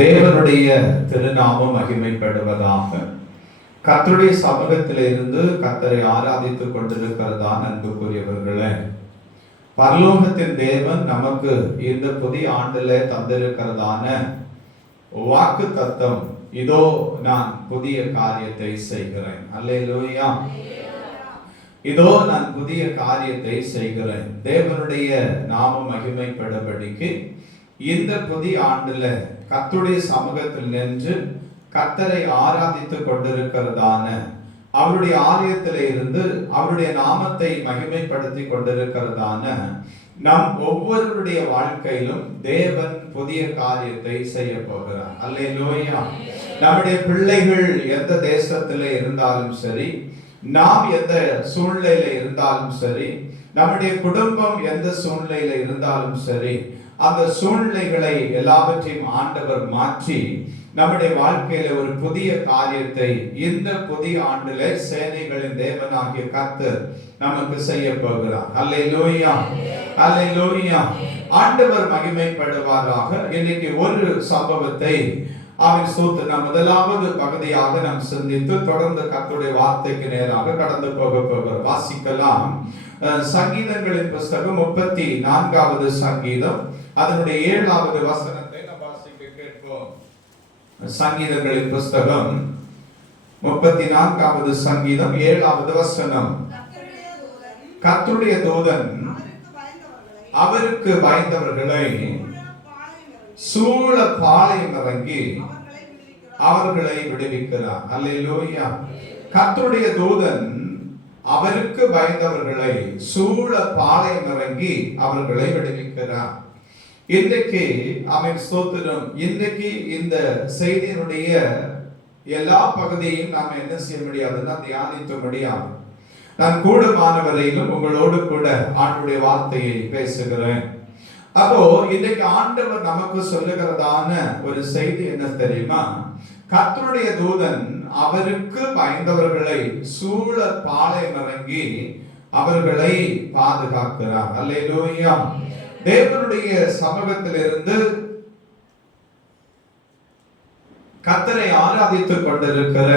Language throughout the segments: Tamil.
தேவனுடைய திருநாமம் மகிமைப்படுவதாக. கர்த்தருடைய சமூகத்திலிருந்து கர்த்தரை ஆராதித்துக் கொண்டிருக்கிறதான அன்புக்குரியவர்களே, பரலோகத்தின் தேவன் நமக்கு இந்த புதிய ஆண்டுல தந்திருக்கிறதான வாக்கு தத்தம், இதோ நான் புதிய காரியத்தை செய்கிறேன். அல்லேலூயா. இதோ நான் புதிய காரியத்தை செய்கிறேன். தேவனுடைய நாமம் மகிமைப்படும்படிக்கு இந்த புதிய ஆண்டுல கர்த்தருடைய சமூகத்தில் நின்று கர்த்தரை ஆராதித்துக் கொண்டிருக்கிறதான, அவருடைய ஆலயத்திலே இருந்து அவருடைய நாமத்தை மகிமைப்படுத்தி கொண்டிருக்கிறதான நம் ஒவ்வொருடைய வாழ்க்கையிலும் தேவன் புதிய காரியத்தை செய்ய போகிறார். அல்லேலூயா. நம்முடைய பிள்ளைகள் எந்த தேசத்திலே இருந்தாலும் சரி, நாம் எந்த சூழ்நிலையில இருந்தாலும் சரி, நம்முடைய குடும்பம் எந்த சூழ்நிலையில இருந்தாலும் சரி, அந்த சூழ்நிலைகளை எல்லாவற்றையும் ஆண்டவர் மாற்றி நம்முடைய வாழ்க்கையில ஒரு புதிய காரியத்தை இந்த புதிய ஆண்டுல சேனைகளின் தேவனாகிய கர்த்தர் நமக்கு செய்ய போகிறார். அல்லேலூயா, அல்லேலூயா. ஆண்டவர் மகிமைப்படுவாராக. இன்னைக்கு ஒரு சம்பவத்தை அவன் சூத்து நாம் முதலாவது பகுதியாக நாம் சிந்தித்து தொடர்ந்து கர்த்தருடைய வார்த்தைக்கு நேராக கடந்து போகிறோம். வாசிக்கலாம். சங்கீதங்களின் புஸ்தகம் 34வது சங்கீதம் அதனுடைய 7வது வசனத்தை நாம் வாசிக்க கேட்போம். சங்கீதங்களின் புஸ்தகம் 34வது சங்கீதம் 7வது வசனம். கர்த்தருடைய தூதன் அவருக்கு பயந்தவர்களை சூழ பாளையம் இறங்கி அவர்களை விடுவிக்கிறார். அல்லேலூயா. கர்த்தருடைய தூதன் அவருக்கு பயந்தவர்களை சூழ பாளையம் இறங்கி அவர்களை விடுவிக்கிறார். இன்றைக்கு அவன் ஸ்தோத்திரம். இன்றைக்கு இந்த செய்தியினுடைய எல்லா பகுதியையும் நாம் என்ன செய்ய முடியாதுன்னா தியானிக்க முடியாது. நான் கூடுமானவரையிலும் உங்களோடு கூட ஆண்டுடைய வார்த்தையை பேசுகிறேன். அப்போ இன்றைக்கு ஆண்டவர் நமக்கு சொல்லுகிறதான ஒரு செய்தி என்ன தெரியுமா? கர்த்தருடைய தூதன் அவருக்கு பயந்தவர்களை சூழ பாளையம் இறங்கி அவர்களை பாதுகாக்கிறார். அல்லேலூயா. தேவனுடைய சமூகத்திலிருந்து கர்த்தரை ஆராதித்துக் கொண்டிருக்கிற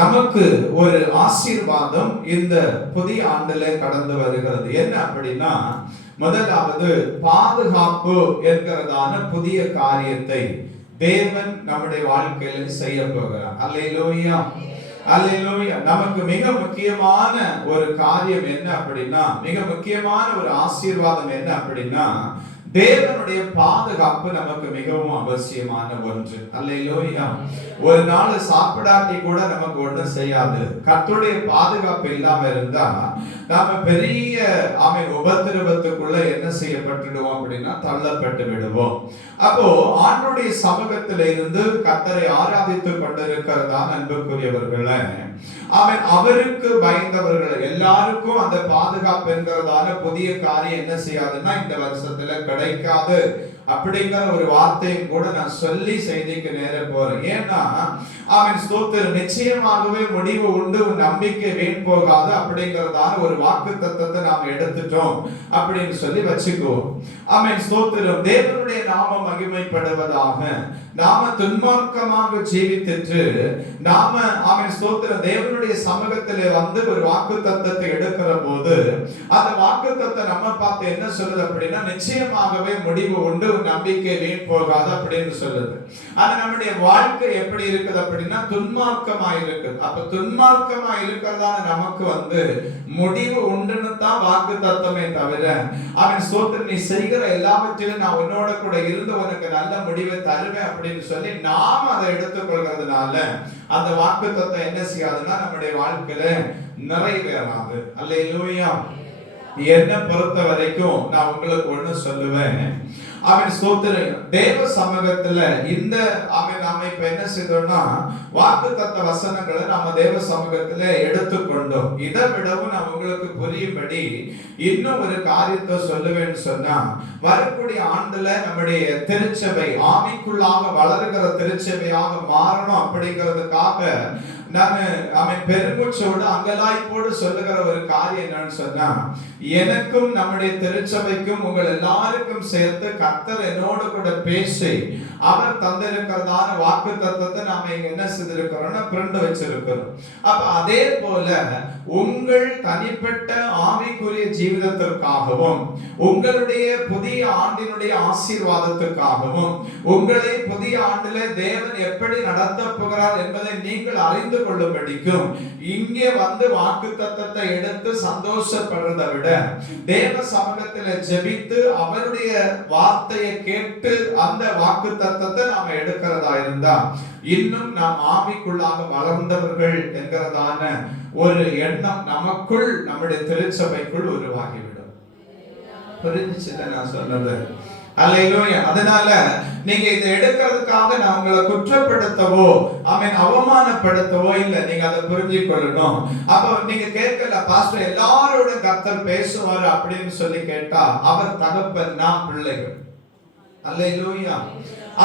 நமக்கு ஒரு ஆசீர்வாதம் இந்த புதிய ஆண்டுல கடந்து வருகிறது. என்ன அப்படின்னா, முதலாவது பாதுகாப்பு என்கிறதான புதிய காரியத்தை தேவன் நம்முடைய வாழ்க்கையில செய்ய போகிறார். அல்லேலூயா, அல்லேலூயா. நமக்கு மிக முக்கியமான ஒரு காரியம் என்ன அப்படின்னா, மிக முக்கியமான ஒரு ஆசீர்வாதம் என்ன அப்படின்னா, தேவனுடைய பாதுகாப்பு நமக்கு மிகவும் அவசியமான ஒன்று. அல்லேலூயா. ஒரு நாள் சாப்பிடாட்டி கூட நமக்கு ஒன்றும் செய்யாது. கர்த்தருடைய பாதுகாப்பு இல்லாம இருந்தா நாம பெரிய உபத்திரவத்துக்குள்ள என்ன செய்யப்பட்டுடுவோம் அப்படின்னா தள்ளப்பட்டு விடுவோம். அப்போ ஆண்டவருடைய சமூகத்தில இருந்து கர்த்தரை ஆராதித்துக் கொண்டிருக்கிறதா அன்புக்குரியவர்களே, அவருக்கு பயந்தவர்கள் எல்லாருக்கும் அந்த பாதுகாப்பு என்கிறதான புதிய காரியம் என்ன செய்யாதுன்னா இந்த வருஷத்துல கிடைக்காது அப்படிங்கிற ஒரு வார்த்தையும் கூட நான் சொல்லி செய்திக்கு நேர போறேன். ஏன்னா அவன் ஸ்தோத்திரம், நிச்சயமாகவே முடிவு உண்டு, நம்பிக்கை வீண் போகாது அப்படிங்கிறதான ஒரு வாக்கு தத்தத்தை நாம் எடுத்துட்டோம் அப்படின்னு சொல்லி வச்சுக்குவோம். அவன் ஸ்தோத்திரம். தேவனுடைய நாமம் மகிமைப்படுவதாக. நாம துன்மார்க்கமாக ஜீவித்து நாம அவன் ஸ்தோத்திரம் தேவனுடைய சமூகத்திலே வந்து ஒரு வாக்கு தத்தத்தை எடுக்கிற போது அந்த வாக்கு தத்தம் நம்ம பார்த்து என்ன சொல்லுது அப்படின்னா, நிச்சயமாகவே முடிவு உண்டு, நம்பிக்கை வீண் போகாது அப்படின்னு சொல்லுது. ஆனா நம்முடைய வாழ்க்கை எப்படி இருக்குது அப்படின்னா துன்மார்க்கமா இருக்குது. அப்ப துன்மார்க்கமா இருக்கிறதான நமக்கு வந்து முடிவு உண்டுன்னு தான் வாக்கு தத்தமே தவிர, அவன் ஸ்தோத்திரம் நீ செய்கிற எல்லாவற்றிலும் நான் உன்னோட கூட இருந்து உனக்கு நல்ல முடிவை தருவேன் அப்படின்னு சொல்லி நாம் அதை எடுத்துக்கொள்கிறதுனால அந்த வாக்கு தத்தம் என்ன செய்யாதுன்னா நம்முடைய வாழ்க்கையில நிறைவேறாது. அல்லேலூயா. என்ன பொறுத்த வரைக்கும் நான் உங்களுக்கு ஒண்ணு சொல்லுவேன். அவன் ஸ்தோத்திரம் தேவ சமூகத்துல இந்த நாம இப்ப என்ன செய்தோம்னா வாக்கு தத்த வசனங்களை நாம தேவ சமூகத்துல எடுத்துக்கொண்டோம். இதை விடவும் நான் உங்களுக்கு புரியும்படி இன்னும் ஒரு காரியத்தை சொல்லுவேன்னு சொன்னா, வரக்கூடிய ஆண்டுல நம்முடைய திருச்சபை ஆவிக்குள்ளாக வளருகிற திருச்சபையாக மாறணும் அப்படிங்கிறதுக்காக நான் அவன் பெருமூச்சோடு அங்கலாய்ப்போடு சொல்லுகிற ஒரு காரியம் என்னன்னு சொன்னா, எனக்கும் நம்முடைய திருச்சபைக்கும் உங்கள் எல்லாருக்கும் சேர்த்து கர்த்தர் என்னோடு கூட பேசி அவர் தந்திருக்கிறதான வாக்கு தத்தத்தை நாம இங்க என்ன செய்திருக்கிறோம்னா பிரிண்ட் வச்சிருக்கிறோம். அப்ப அதே போல உங்கள் தனிப்பட்ட ஆவிக்குரிய ஜீவிதத்திற்காகவும் உங்களுடைய புதிய ஆண்டினுடைய ஆசீர்வாதத்திற்காகவும் உங்களை புதிய ஆண்டிலே தேவன் எப்படி நடத்த போகிறார் என்பதை நீங்கள் அறிந்து கொள்ளும்படிக்கும் இங்கே வந்து வாக்கு தத்தத்தை எடுத்து சந்தோஷப்படுறதை விட தேவ சமூகத்தில் ஜெபித்து அவருடைய வார்த்தையை கேட்டு அந்த வாக்கு தத்தத்தை நாம எடுக்கிறதா இருந்தா இன்னும் நாம் ஆவிக்குள்ளாக வளர்ந்தவர்கள் என்கிறதான ஒரு எண்ணம் நமக்குள் நம்முடைய திருச்சபைக்குள் உருவாகிவிடும். புரிஞ்சுச்சுல நான் சொன்னது? அல்லேலூயா. அதனால நீங்க இதை எடுக்கிறதுக்காக நான் உங்களை குற்றப்படுத்தவோ அவமானப்படுத்தவோ இல்ல, நீங்க அதை புரிஞ்சு கொள்ளணும். அப்ப நீங்க கேட்கல, பாஸ்டர் எல்லாரோட கர்த்தர் பேசுவாரு அப்படின்னு சொல்லி கேட்டா, அவர் தகப்பன், நாம் பிள்ளைகள். அல்லேலூயா.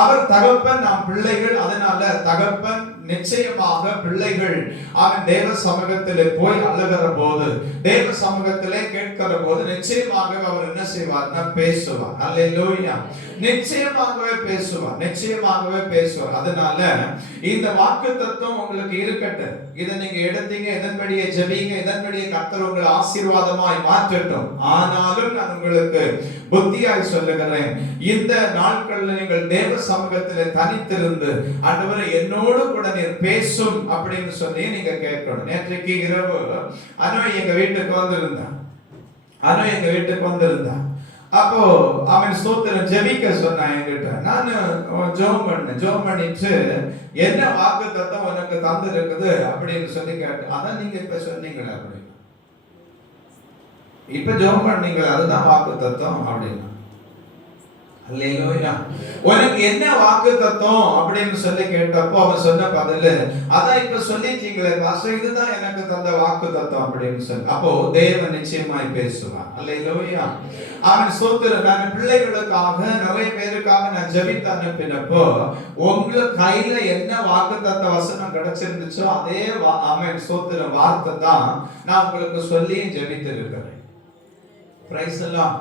அவர் தகப்பன், நாம் பிள்ளைகள். அதனால தகப்பன் நிச்சயமாக பிள்ளைகள் அவன் தேவ சமூகத்திலே போய் அழுகிற போது, தேவ சமூகத்திலே கேட்கிற போது நிச்சயமாக அவர் என்ன செய்வார்னா பேசுவார். அல்லேலூயா. நிச்சயமாகவே பேசுவார், நிச்சயமாகவே பேசுவார். அதனால இந்த வாக்கு தத்துவம் உங்களுக்கு இருக்கட்டும். இதை நீங்க எடுத்தீங்க, இதன்படியே ஜெபிங்க, இதன்படியே கர்த்தர் உங்களை ஆசீர்வாதமாய் மாற்றட்டும். ஆனாலும் நான் உங்களுக்கு புத்தியாய் சொல்லுகிறேன், இந்த நாட்களில் நீங்கள் தேவ சமூகத்திலே தனித்திருந்து ஆண்டவரே என்னோடு கூட நீர் பேசும் அப்படின்னு சொல்லி நீங்க கேட்கணும். நேற்றைக்கு இரவு அனு எங்க வீட்டுக்கு வந்திருந்தான். அப்போ அவன் ஸ்தோத்திரம் ஜெபிக்க சொன்னான் என்கிட்ட. நான் ஜெபம் பண்ணிட்டு என்ன வாக்கு தத்தம் உனக்கு தந்து இருக்குது அப்படின்னு சொல்லி கேட்டேன். அதான் நீங்க இப்ப சொன்னீங்களா அப்படின்னு, இப்ப ஜெபம் பண்ணீங்களா, அதுதான் வாக்கு தத்தம் அப்படின்னா. அல்லேலூயா. உனக்கு என்ன வாக்கு தத்தம் அப்படின்னு சொல்லி கேட்டப்போ அவன் சொன்ன பதில், அதான் இப்ப சொல்லிட்டீங்களே பாஸ்டர், இதுதான் எனக்கு தந்த வாக்கு தத்தம் அப்படின்னு சொல்லி. அப்போ தேவன் நிச்சயமாய் பேசுவான். அல்லேலூயா. அவன் ஸ்தோத்திரம். நான் பிள்ளைகளுக்காக நிறைய பேருக்காக நான் ஜெபித்து அனுப்பினப்போ உங்களுக்கு கையில என்ன வாக்கு தத்த வசனம் கிடைச்சிருந்துச்சோ அதே அவன் ஸ்தோத்திரம் வார்த்தை தான் நான் உங்களுக்கு சொல்லி ஜெபித்து இருக்கிறேன். பிரைஸ் எல்லாம்.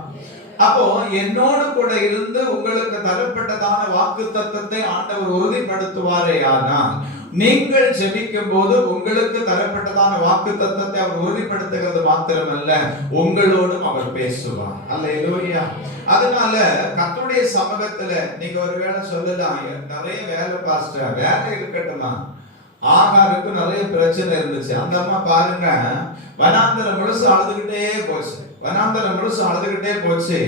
அப்போ என்னோடு கூட இருந்து உங்களுக்கு தரப்பட்டதான வாக்கு தத்தத்தை ஆண்டவர் உறுதிப்படுத்துவாரே. ஆனால் நீங்கள் ஜெபிக்கும் போது உங்களுக்கு தரப்பட்டதான வாக்கு தத்தத்தை அவர் உறுதிப்படுத்துகிறது மாத்திரமல்ல, உங்களோடும் அவர் பேசுவார். அல்லேலூயா. அதனால கர்த்தருடைய சமூகத்துல நீங்க ஒருவேளை சொல்லலாம், நிறைய வேலை பாஸ்டர், வேலை இருக்கட்டுமா. ஆகாருக்கு நிறைய பிரச்சனை இருந்துச்சு. அந்த அம்மா பாருங்க, வனாந்தரம் முழுசு அழுதுகிட்டே போச்சு.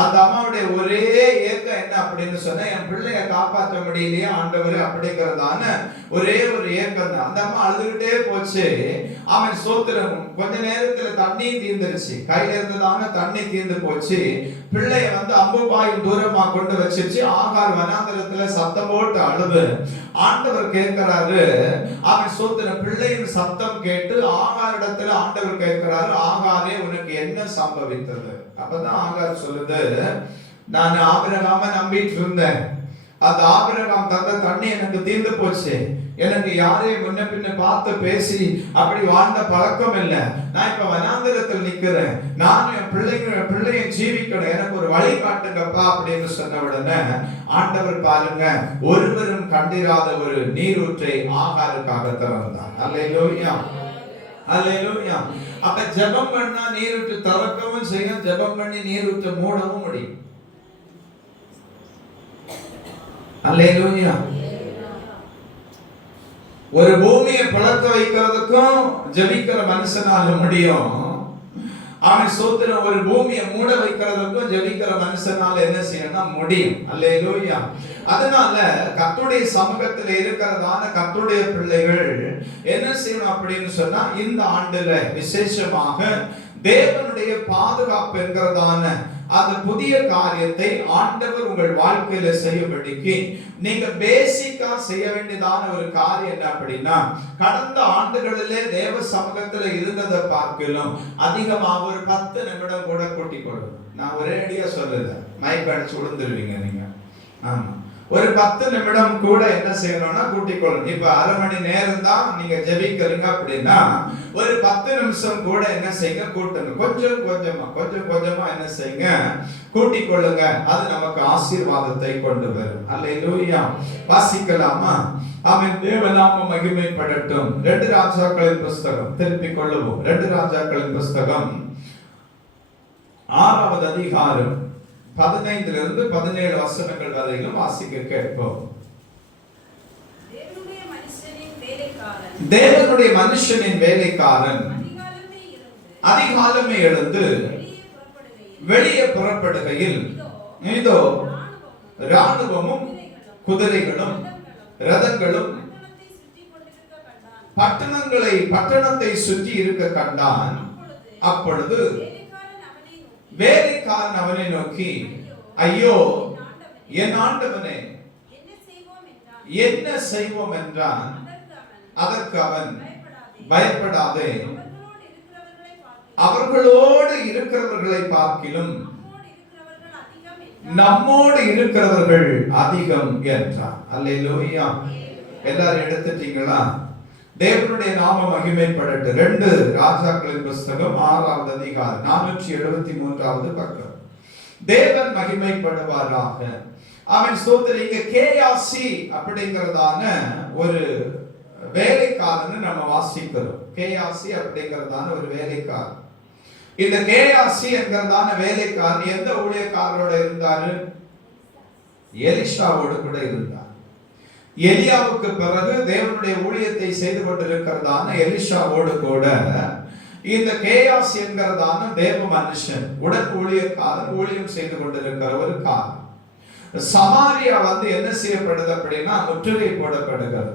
அந்த அம்மாவுடைய ஒரே ஏக்கம் என்ன அப்படின்னு சொன்னா, என் பிள்ளைய காப்பாற்ற முடியலையே ஆண்டவர் அப்படிங்கறதான ஒரே ஒரு ஏக்கம் தான். அந்த அம்மா அழுதுகிட்டே போச்சு. அவன் ஸ்தோத்திரம். கொஞ்ச நேரத்துல தண்ணி தீர்ந்துருச்சு, கையில இருந்ததான தண்ணி தீர்ந்து போச்சு. பிள்ளைய வந்து அம்புபாயும் தூரமா கொண்டு வச்சிருச்சு. ஆகார் வனாந்தரத்துல சத்தம் போட்டு அழுது. ஆண்டவர் கேட்கிறாரு, அவன் ஸ்தோத்திரம், பிள்ளையின் சத்தம் கேட்டு ஆகாரிடத்துல ஆண்டவர் கேட்கிறாரு, ஆகாரே உனக்கு என்ன சம்பவித்தது? அப்பதான் ஆகார் சொல்லுது, நான் ஆபிரகாம நம்பிட்டு இருந்தேன். அந்த ஆபிரகாம் தந்த தண்ணி எனக்கு தீர்ந்து போச்சு. எனக்கு யாரையும் முன்ன பின்ன பார்த்து பேசி அப்படி வாழ்ந்த பழக்கம் இல்லை. நான் இப்ப வனாந்தரத்தில் நிக்கிறேன். நான் என் பிள்ளைய ஜீவிக்கணும், எனக்கு ஒரு வழி காட்டுங்கப்பா அப்படின்னு சொன்ன உடனே ஆண்டவர் பாருங்க, ஒருவரும் கண்டிராத ஒரு நீரூற்றை ஆகாருக்காக திறந்தார். அல்லேலூயா. அல்லேலூயா. அப்ப ஜெபம் பண்ணா நீரூற்று திறக்கவும் செய்யும், ஜெபம் பண்ணி நீரூற்று மூடவும் முடியும். அல்லேலூயா. ஒரு பூமியை பிளக்க வைக்கிறதுக்கும் ஜெபிக்கிற மனுஷனால முடியும். அவன் ஸ்தோத்திரம், ஒரு பூமியை மூட வைக்கிறதுக்கும் ஜெபிக்கிற மனுஷனால என்ன செய்யணும் முடியும். அல்லேலூயா. அதனால கர்த்தருடைய சமூகத்தில் இருக்கிறதான கர்த்தருடைய பிள்ளைகள் என்ன செய்யணும் அப்படின்னு சொன்னா, இந்த ஆண்டுல விசேஷமாக தேவனுடைய பாதுகாப்பு என்கிறதான அந்த புதிய காரியத்தை ஆண்டவர் உங்கள் வாழ்க்கையில செய்யும்படிக்கு நீங்க பேசிக்கா செய்ய வேண்டியதான ஒரு காரியம் என்ன அப்படின்னா, கடந்த ஆண்டுகளிலே தேவ சமூகத்துல இருந்ததை பார்க்கலாம் அதிகமாக ஒரு 10 நிமிடம் கூட கூட்டிக் கொள்ளுங்க. நான் ஒரே அடியா சொல்லல, மைக் அடிச்சு விழுந்துருவீங்க நீங்க. ஆமா, ஒரு 10 நிமிடம் கூட என்ன செய்யணும்னா கூட்டிக் கொள்ளணும். இப்ப அரை மணி நேரம் தான் நீங்க ஜெபிக்கிறீங்க அப்படின்னா ஒரு 10 நிமிஷம் கூட என்ன செய்யுங்க, கூட்டுங்க. கொஞ்சம் கொஞ்சமா என்ன செய்யுங்க, கூட்டிக் கொள்ளுங்க. அது நமக்கு ஆசீர்வாதத்தை கொண்டு வரும். அல்லேலூயா. வாசிக்கலாமா? ஆமென். தேவநாமம் மகிமைப்படட்டும். 2 ராஜாக்களின் புஸ்தகம் திருப்பிக் கொள்ளுவோம். 2 ராஜாக்களின் புஸ்தகம் 6வது அதிகாரம் 15 17 வசனங்கள் வரையிலும் வாசிக்க கேட்போம். தேவனுடைய மனுஷனின் வேலைக்காரன் அதிகாலமே எழுந்து வெளியே புறப்படுகையில் இதோ ராணுவமும் குதிரைகளும் ரதங்களும் பட்டணத்தை சுற்றி இருக்க கண்டான். அப்பொழுது வேலைக்காரன் அவனை நோக்கி, ஐயோ என் ஆண்டவனே, என்ன செய்வோம் என்றான். அதற்கு அவன், பயப்படாதே, அவர்களோடு இருக்கிறவர்களை பார்க்கிலும் நம்மோடு இருக்கிறவர்கள் அதிகம் என்றான். அல்லேலூயா. எல்லாரும் எடுத்துட்டீங்களா? தேவனுடைய நாமம் மகிமைப்படட்டும். 2 ராஜாக்களின் புஸ்தகம் 6வது அதிகாரம் 473வது பக்கம். தேவன் மகிமைப்படுவாராக. அவன் ஸ்தோத்திரிங்க. கேயாசி அப்படிங்கிறதான ஒரு வேலைக்காரன் நம்ம வாசிக்கிறோம். கேயாசி அப்படிங்கிறதான ஒரு வேலைக்காரன். இந்த கேயாசி என்கிறதான வேலைக்காரன் எந்த ஊழியக்காரரோட இருந்தாரு? எலிஷாவோடு கூட இருந்தார். எலியாவுக்கு பிறகு தேவனுடைய ஊழியத்தை செய்து கொண்டிருக்கிறதான எலிஷாவோடு கூட இந்த கேயாசி என்கிறதான தேவ மனுஷன் உடன் ஊழியக்காரன் ஊழியம் செய்து கொண்டிருக்கிற ஒரு காரணம். சமாரியா என்ன செய்யப்படுது அப்படின்னா முற்றுகை போடப்படுகிறது.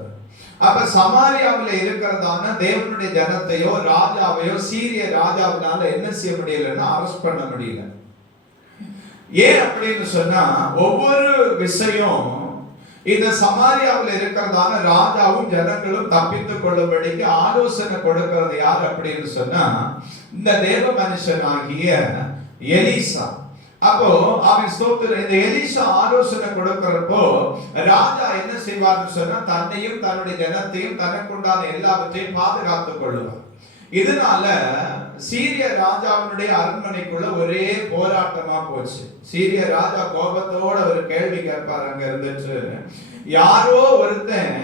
அப்ப சமாரியாவில் இருக்கிறதான தேவனுடைய ஜனத்தையோ ராஜாவையோ சீரிய ராஜாவினால என்ன செய்ய முடியலன்னா அரெஸ்ட் பண்ண முடியல. ஏன் அப்படின்னு சொன்னா, ஒவ்வொரு விஷயம் இந்த சமாரியாவில் இருக்கிறதான ராஜாவும் ஜனங்களும் தப்பித்துக் கொள்ளும்படிக்கு ஆலோசனை கொடுக்கிறது யார் அப்படின்னு சொன்னா, இந்த தேவ மனுஷன் ஆகிய எலிசா. அப்போ அவன் ஸ்தோத்திர இந்த எலிசா ஆலோசனை கொடுக்கிறப்போ ராஜா என்ன செய்வார்னு சொன்னா, தன்னையும் தன்னுடைய ஜனத்தையும் தனக்குண்டான எல்லாவற்றையும் பாதுகாத்துக் கொள்ளுவார். இதனால சீரிய ராஜாவினுடைய அரண்மனைக்குள்ள ஒரே போராட்டமா போச்சு. சீரிய ராஜா கோபத்தோட ஒரு கேள்வி கேட்பார். அங்க இருந்துட்டு யாரோ ஒருத்தன்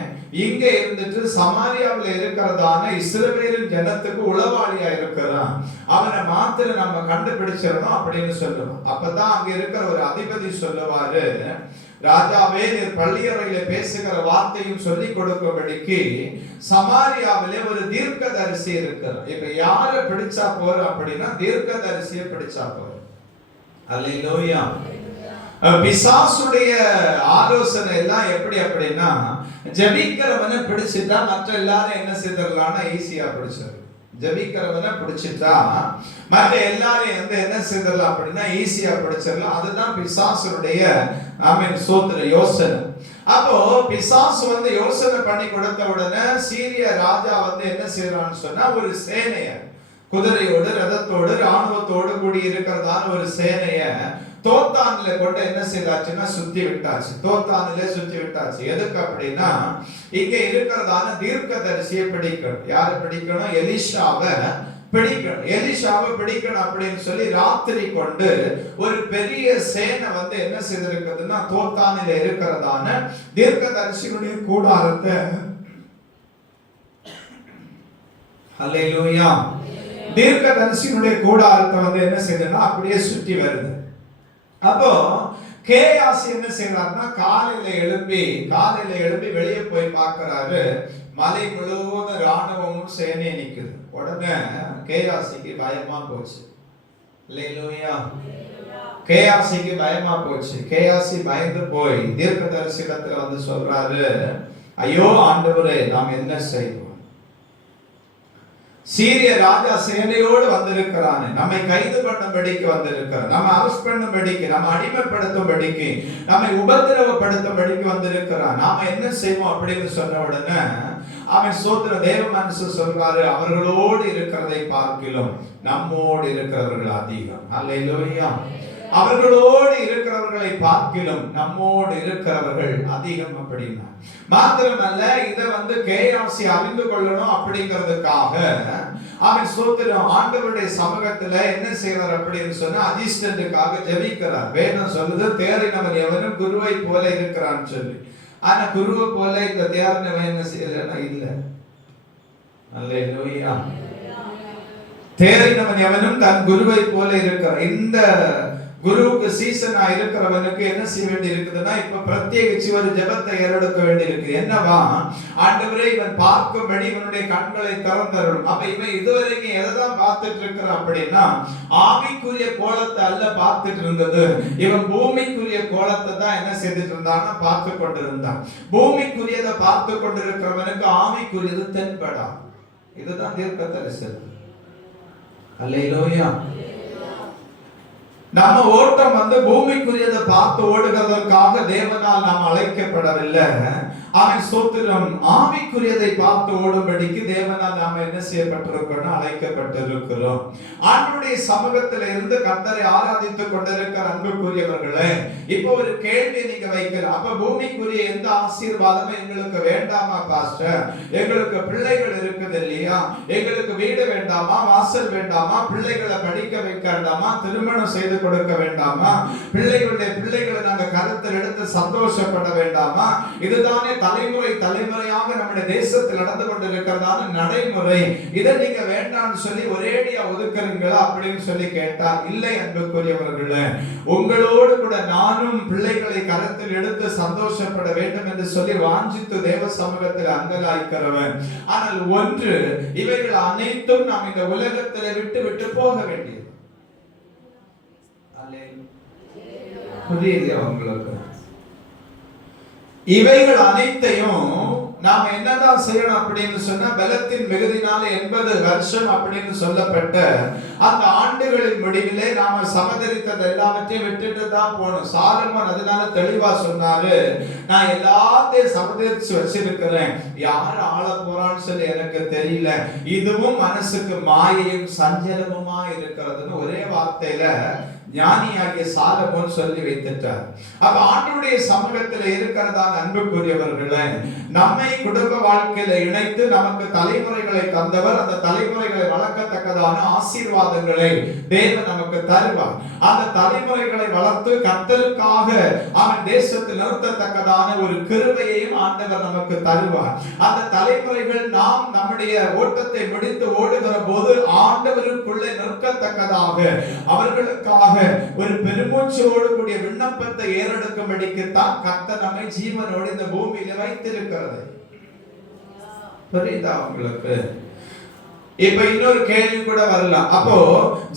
இங்க இருந்துட்டு சமாரியாவில் இருக்கிறதான இஸ்ரவேலின் ஜனத்துக்கு உளவாளியா இருக்கிறான், அவனை மாத்திரம் நம்ம கண்டுபிடிச்சிடணும் அப்படின்னு சொல்லுவான். அப்பதான் அங்க இருக்கிற ஒரு அதிபதி சொல்லுவாரு, ராஜாவே நீர் பள்ளியறையில பேசுகிற வார்த்தையும் சொல்லிக் கொடுக்கும்படிக்கு சமாரியாவிலே ஒரு தீர்க்கதரிசி இருக்கிறார். இப்ப யார பிடிச்சா போற அப்படின்னா தீர்க்கதரிசியை பிடிச்சா போற. அல்லேலூயா. பிசாசுடைய ஆலோசனை எல்லாம் எப்படி அப்படின்னா, ஜபிக்கிறவனை பிடிச்சிட்டா மற்ற எல்லாரும் என்ன செய்யலாம்னா ஈஸியா பிடிச்சிரு. ஜபிக்கிறவனை பிடிச்சிட்டா மற்ற எல்லாரும் என்ன செய்யலாம் அப்படின்னா ஈஸியா பிடிச்சிடலாம். அதுதான் பிசாசுடைய சோத்திர யோசனை. அப்போ பிசாசு யோசனை பண்ணி கொடுத்த உடனே சீரிய ராஜா என்ன செய்யறான்னு சொன்னா, ஒரு சேனைய குதிரையோடு ரதத்தோடு ராணுவத்தோடு கூடி இருக்கிறதான ஒரு சேனைய தோத்தான்ல கொண்டு என்ன செய்தாச்சுன்னா சுத்தி விட்டாச்சு. தோத்தானிலே சுத்தி விட்டாச்சு. எதுக்கு அப்படின்னா, இங்க இருக்கிறதான தீர்க்கதரிசியை பிடிக்கணும். யாரை பிடிக்கணும்? எலிஷாவை பிடிக்கணும். எலிஷாவை பிடிக்கணும் அப்படின்னு சொல்லி ராத்திரி கொண்டு ஒரு பெரிய சேனை என்ன செய்திருக்குதுன்னா, தோத்தானில இருக்கிறதான தீர்க்கதரிசியுடைய கூடாரத்தை அல்லேலூயா தீர்க்கதரிசியுடைய கூடாரத்தை என்ன செய்யுதுன்னா அப்படியே சுற்றி வருது. அப்போ கேயாசி என்ன செய்யறாருன்னா, காலையில எழுப்பி வெளியே போய் பார்க்கிறாரு. மலை முழுவதும் ராணுவமும் சேனை நிக்குது. உடனே கேயாசிக்கு பயமா போச்சு. அல்லேலூயா. கேயாசிக்கு பயமா போச்சு. கேயாசி பயந்து போய் தீர்க்கதரிசி இடத்துல சொல்றாரு, ஐயோ ஆண்டவரே, நாம் என்ன செய்வோம்? சீரிய ராஜா சேனையோடு வந்திருக்கிறான், நம்மை கைது பண்ணும்படிக்கு வந்திருக்கிறான், நம்ம அரெஸ்ட் பண்ணும்படிக்கு, நம்ம அடிமைப்படுத்தும்படிக்கு, நம்மை உபத்திரவப்படுத்தும்படிக்கு வந்திருக்கிறான். நாம என்ன செய்வோம் அப்படின்னு சொன்ன உடனே அவன் சோத்திர தேவ மனுஷன் சொல்றாரு, அவர்களோடு இருக்கிறதை பார்க்கிலும் நம்மோடு இருக்கிறவர்கள் அதிகம். அல்லேலூயா. அவர்களோடு இருக்கிறவர்களை பார்க்கிலும் நம்மோடு இருக்கிறவர்கள் அதிகம் அப்படின்னா. மாத்திரமல்ல, இதை கேயாசி அறிந்து கொள்ளணும் அப்படிங்கிறதுக்காக அவன் ஸ்தோத்திரம் ஆண்டவருடைய சமூகத்துல என்ன செய்வார் அப்படின்னு சொன்னா அதிர்ஷ்டத்துக்காக ஜெபிக்கிறார். வேதம் சொல்லுது, தேறினவன் எவனும் குருவை போல இருக்கிறான்னு சொல்லி. ஆனா குருவை போல இந்த தேறினவன் என்ன செய்யலன்னா இல்ல. அல்லேலூயா. தேறினவன் எவனும் தன் குருவை போல இருக்கிறான். இந்த குருவுக்கு சீசனா இருக்கிறவனுக்கு என்ன செய்ய வேண்டி இருக்குதுன்னா, இப்ப பிரத்யேகிச்சு ஒரு ஜெபத்தை ஏறெடுக்க வேண்டி இருக்கு. என்னவா, ஆண்டவரே இவன் பார்க்கும்படி இவனுடைய கண்களை திறந்தருளும். அப்ப இவன் இதுவரைக்கும் எதைதான் பார்த்துட்டு இருக்கிறான் அப்படின்னா, ஆவிக்குரிய கோலத்தை அல்ல பார்த்துட்டு இருந்தது. இவன் பூமிக்குரிய கோலத்தை தான் என்ன செய்துட்டு இருந்தான்னா பார்த்து கொண்டிருந்தான். பூமிக்குரியதை பார்த்து கொண்டிருக்கிறவனுக்கு ஆவிக்குரியது தென்படா. இதுதான் தீர்க்க தரிசனம். அல்லேலூயா. நம்ம ஓட்டம் பூமிக்குரியதை பார்த்து ஓடுகிறதற்காக தேவனால் நாம் அழைக்கப்படவில்லை. அவன் ஸ்தோத்திரம் ஆவிக்குரியதை பார்த்து ஓடும்படிக்கு தேவனால் நாம என்ன செய்யப்பட்டிருக்கிறோம், அழைக்கப்பட்டிருக்கிறோம். ஆண்டவருடைய சமூகத்தில இருந்து கர்த்தரை ஆராதித்துக் கொண்டிருக்கிற அன்புக்குரியவர்களே, இப்போ ஒரு கேள்வி நீங்க வைக்கலாம். அப்ப பூமிக்குரிய எந்த ஆசீர்வாதமும் எங்களுக்கு வேண்டாமா பாஸ்டர்? எங்களுக்கு பிள்ளைகள் இருக்குது இல்லையா? எங்களுக்கு வீடு வேண்டாமா, வாசல் வேண்டாமா, பிள்ளைகளை படிக்க வைக்க வேண்டாமா, திருமணம் செய்து கொடுக்க வேண்டாமா, பிள்ளைகளை நாங்க கருத்தில் எடுத்து சந்தோஷப்பட வேண்டாமா? இதுதானே தலைமுறை தலைமுறையாக நம்முடைய தேசத்தில் நடந்து கொண்டிருக்கிறதான நடைமுறை. இதை நீங்க வேண்டாம்னு சொல்லி ஒரேடியா ஒதுக்குறீங்களா அப்படின்னு சொல்லி கேட்டால் இல்லை அன்புக்குரியவர்களே. உங்களோடு கூட நானும் பிள்ளைகளை கருத்தில் எடுத்து சந்தோஷப்பட வேண்டும் என்று சொல்லி வாஞ்சித்து தேவ சமூகத்தில் அங்கலாய்க்கிறவன். ஆனால் ஒன்று, இவைகள் அனைத்தும் நாம் இந்த உலகத்தில் விட்டு விட்டு போக வேண்டியது. புரியுது உங்களுக்கு? இவைகள் அனைத்தையும் நாம என்னதான் செய்யணும் அப்படின்னு சொன்னா, பலத்தின் மிகுதினால 80 வருஷம் அப்படின்னு சொல்லப்பட்ட அந்த ஆண்டுகளின் முடிவிலே நாம சமதரித்தது எல்லாவற்றையும் விட்டுட்டு தான் போகணும். சாலமோன் அதனால தெளிவா சொன்னாரு, நான் எல்லாத்தையும் சமதரிச்சு வச்சிருக்கிறேன், யார் ஆள போறான்னு சொல்லி எனக்கு தெரியல, இதுவும் மனசுக்கு மாயையும் சஞ்சலமுமா இருக்கிறதுன்னு ஒரே வார்த்தையில ஞானியாகிய சாலமோன் சொல்லி வைத்துட்டார். அப்ப ஆண்டவருடைய சமூகத்தில் இருக்கிறதான அன்புக்குரியவர்களே, நம்மை குடும்ப வாழ்க்கையில இணைத்து நமக்கு தலைமுறைகளை தந்தவர். அந்த தலைமுறைகளை வளர்க்கத்தக்கதான ஆசீர்வாதங்களை தேவன் நமக்கு தருவார். அந்த தலைமுறைகளை வளர்த்து கர்த்தருக்காக அவன் தேசத்தில் நிறுத்தத்தக்கதான ஒரு கிருபையையும் ஆண்டவர் நமக்கு தருவார். அந்த தலைமுறைகள் நாம் நம்முடைய ஓட்டத்தை முடித்து ஓடுகிற போது ஆண்டவருக்குள்ளே நிற்கத்தக்கதாக அவர்களுக்காக ஒரு பெருமூச்சோடு கூடிய விண்ணப்பத்தை ஏறெடுக்கும்படிக்கு தான் கர்த்தர் நம்மை ஜீவனோடு இந்த பூமியில வைத்திருக்கிறது. புரியுதா உங்களுக்கு? இப்ப இன்னொரு கேள்வி கூட வரலாம். அப்போ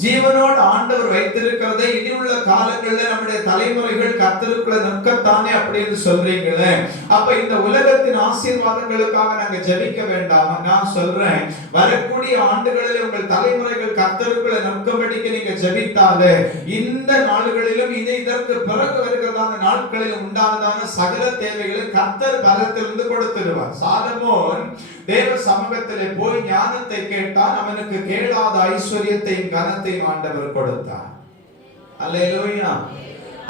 ஜீவனோடு ஆண்டவர் வைத்திருக்கிறதை இனி உள்ள காலங்களில் நம்முடைய தலைமுறைகள் கர்த்தருக்குள்ள நிற்கத்தானே அப்படின்னு சொல்றீங்களே, அப்ப இந்த உலகத்தின் ஆசீர்வாதங்களுக்காக நாங்க ஜெபிக்க வேண்டாமா? நான் சொல்றேன், வரக்கூடிய ஆண்டுகளில் உங்கள் தலைமுறைகள் கர்த்தருக்குள்ள நிற்கும்படிக்கு நீங்க ஜெபித்தாலே இந்த நாடுகளிலும் இனி இதற்கு பிறகு வருகிறதான நாட்களிலும் உண்டானதான சகல தேவைகளை கர்த்தர் பலத்திலிருந்து கொடுத்துடுவார். சாலமோன் தேவ சமூகத்திலே போய் ஞானத்தை கேட்டான். அவனுக்கு கேளாத ஐஸ்வர்யத்தையும் கனத்தையும் ஆண்டவர் கொடுத்தார். அல்லேலூயா.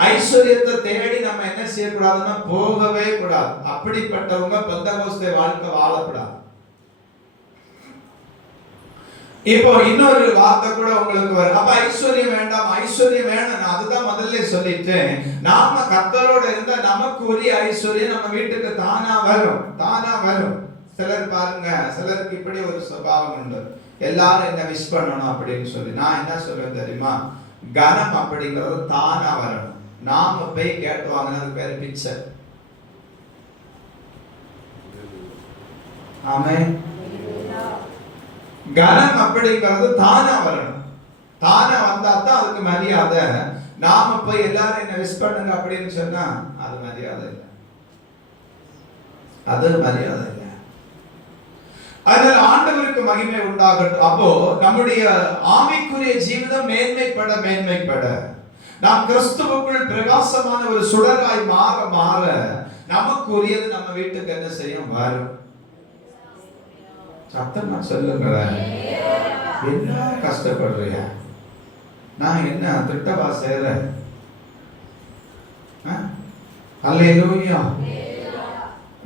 ஐஸ்வர்யத்தை தேடி நம்ம என்ன செய்யக்கூடாதுன்னா போகவே கூடாது. அப்படிப்பட்டவங்க பெந்தகோஸ்தே வாழ்க்கை வாழக்கூடாது. இப்போ இன்னொரு வார்த்தை கூட உங்களுக்கு வரும். அப்ப ஐஸ்வர்யம் வேண்டாம், ஐஸ்வர்யம் வேணும். அதுதான் முதல்ல சொல்லிட்டேன். நாம கர்த்தரோட இருந்தா நமக்கு உரிய ஐஸ்வர்யம் நம்ம வீட்டுக்கு தானா வரும், தானா வரும். சிலர் பாருங்க, சிலருக்கு இப்படி ஒரு சுபாவம் உண்டு, எல்லாரும் என்ன விஷ் பண்ணணும் அப்படின்னு சொல்லி. நான் என்ன சொல்றேன் தெரியுமா, கனம் அப்படிங்கிறது தானா வரணும். நாம போய் கேட்டு வாங்கினது பேரு பிச்சை. ஆமென். கனம் அப்படிங்கிறது தானா வரணும். தானா வந்தா தான் அதுக்கு மரியாதை. நாம போய் எல்லாரும் என்ன விஷ் பண்ணுங்க அப்படின்னு சொன்னா அது மரியாதை இல்லை, அது மரியாதை இல்லை. அதனால ஆண்டவருக்கு மகிமை உண்டாகட்டும். அப்போ நம்முடைய ஆவிக்குரிய ஜீவிதம் மேன்மைப்பட நாம் கிறிஸ்துவுக்குள் பிரகாசமான ஒரு சுடராய் மாற மாற நமக்கு உரியது நம்ம வீட்டுக்கு என்ன செய்யும், வரும். சத்தமா சொல்லுங்க. என்ன கஷ்டப்படுறியா? நான் என்ன திட்டவா செய்றேன்? அல்லேலூயா.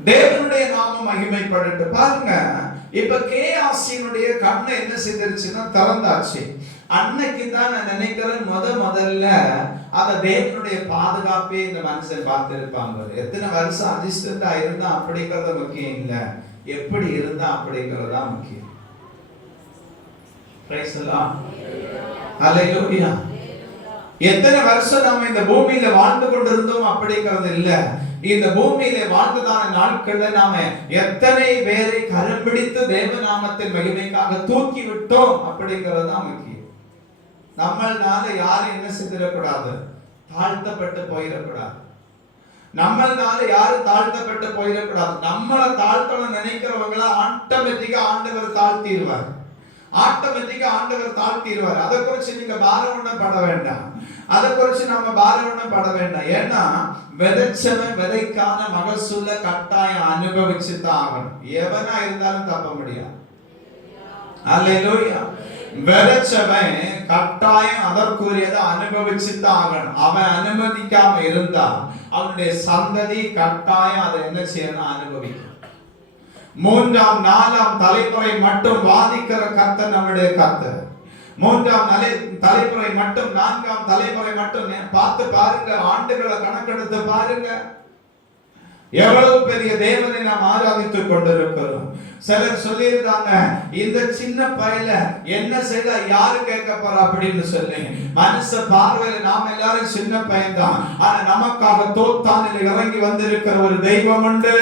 தேவனுடைய நாமம் மகிமைப்படட்டும். பாருங்க, இப்ப கேயாசினுடைய கண்ணை என்ன செய்திருச்சுன்னா திறந்தாச்சு. அன்னைக்கு தான் நான் நினைக்கிறேன் முதல்ல அத தேவனுடைய பாதுகாப்பே இந்த மனுஷன் பார்த்திருப்பாங்க. எத்தனை வருஷம் அசிஸ்டண்டா இருந்தா அப்படிங்கறது முக்கியம் இல்ல, எப்படி இருந்தா அப்படிங்கறதா முக்கியம். Praise the Lord. ஹalleluya. எத்தனை வருஷம் நாம இந்த பூமியில வாழ்ந்து கொண்டிருந்தோம் அப்படிங்கிறது இல்ல, இந்த பூமியில வாழ்ந்ததான நாட்கள்ல நாம எத்தனை பேரை கரம் பிடித்து தேவ நாமத்தின் மகிமைக்காக தூக்கி விட்டோம் அப்படிங்கிறது தான் முக்கியம். நம்மளால யாரும் என்ன செய்திடக்கூடாது, தாழ்த்தப்பட்டு போயிடக்கூடாது. நம்மளால யாரும் தாழ்த்தப்பட்டு போயிடக்கூடாது. நம்மளை தாழ்த்தணும் நினைக்கிறவங்கள ஆட்டோமேட்டிக்கா ஆண்டவர் தாழ்த்திடுவார். ஆட்டோமேட்டிக்கா ஆண்டவர் தாழ்த்திடுவார். அதை குறிச்சு நீங்க பாரவண்ணம் பட வேண்டாம். அதை குறிச்சு நம்ம பாரவண்ணம் பட வேண்டாம். ஏன்னா விதைச்சவன் விதைக்கான மகசூல கட்டாயம் அனுபவிச்சு தான் ஆகணும். எவனா இருந்தாலும் தப்ப முடியாது. அல்லேலூயா. விதைச்சவன் கட்டாயம் அதற்குரியதை அனுபவிச்சு தான் ஆகணும். அவன் அனுமதிக்காம இருந்தா அவனுடைய சந்ததி கட்டாயம் அதை என்ன செய்யணும், அனுபவிக்கும். 3ஆம் 4ஆம் தலைமுறை மட்டும் வாதிக்கிற கர்த்தர் நம்முடைய கர்த்தர். 3ஆம் தலைமுறை மட்டும் 4ஆம் தலைமுறை மட்டும் பார்த்து பாருங்க, ஆண்டுகளை கணக்கெடுத்து பாருங்க, எவ்வளவு பெரிய தேவனை நாம் ஆராதித்துக் கொண்டிருக்கிறோம். சிலர் சொல்லியிருந்தாங்க, இந்த சின்ன பையல என்ன செய்த யாரு கேட்க போறா அப்படின்னு சொல்லி. மனுஷ பார்வையில நாம் எல்லாரும் சின்ன பையன் தான். ஆனா நமக்காக தோத்தானில் இறங்கி வந்திருக்கிற ஒரு தெய்வம் உண்டு.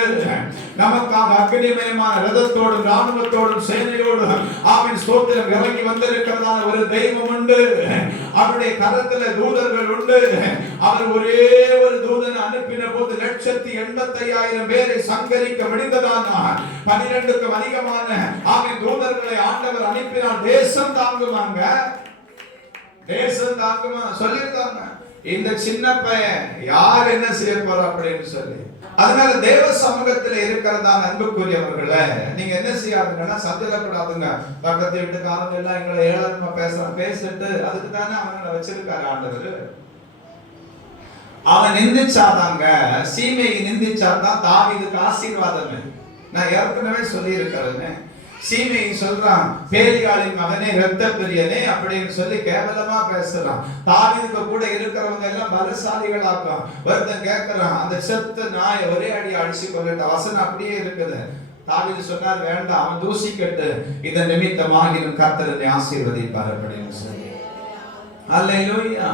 நமக்காக அக்னிமயமான ரதத்தோடும் ராணுவத்தோடும் சேனையோடும் அவன் ஸ்தோத்திரம் இறங்கி வந்திருக்கிறதான ஒரு தெய்வம் உண்டு. அவருடைய கரத்துல தூதர்கள் உண்டு. அவர் ஒரே ஒரு தூதனை அனுப்பின போது 185,000 பேரை சங்கரிக்க முடிந்ததான 12க்கும் அதிகமான அவன் தூதர்களை ஆண்டவர் அனுப்பினால் தேசம் தாங்குவாங்க, தேசம் தாங்குமா சொல்லியிருக்காங்க. இந்த சின்ன பையன் யார் என்ன செய்ய போற அப்படின்னு சொல்லி. அதனால தேவ சமூகத்தில் இருக்கிறதான அன்புக்குரியவர்களை நீங்க என்ன செய்யாதுங்கன்னா சந்தேகப்படாதுங்க. பக்கத்து வீட்டுக்காரங்க எல்லாம் எங்களை ஏழமா பேசிட்டு அதுக்கு தானே அவங்களை வச்சிருக்காரு ஆண்டவர். அவன் நிந்திச்சாதாங்க, சீமையை நிந்திச்சாதான் தாவீதுக்கு ஆசீர்வாதமே. நான் ஏற்கனவே சொல்லி இருக்கிறேன். சீமையை சொல்றான், பேலியாளின் மகனே, இரத்த பிரியனே அப்படின்னு சொல்லி கேவலமா பேசுறான். தாவீதுக்கு கூட இருக்கிறவங்க எல்லாம் பலசாலிகளாக்கும். ஒருத்தன் கேட்கிறான், அந்த செத்த நாய் ஒரே அடி அடிச்சு கொள்ளட்ட வசனம் அப்படியே இருக்குது. தாவீது சொன்னார், வேண்டாம், அவன் தூசிக்கட்டு, இதன் நிமித்தமாக கர்த்தரை ஆசீர்வதிப்பார் அப்படின்னு சொல்லி. அல்லேலூயா,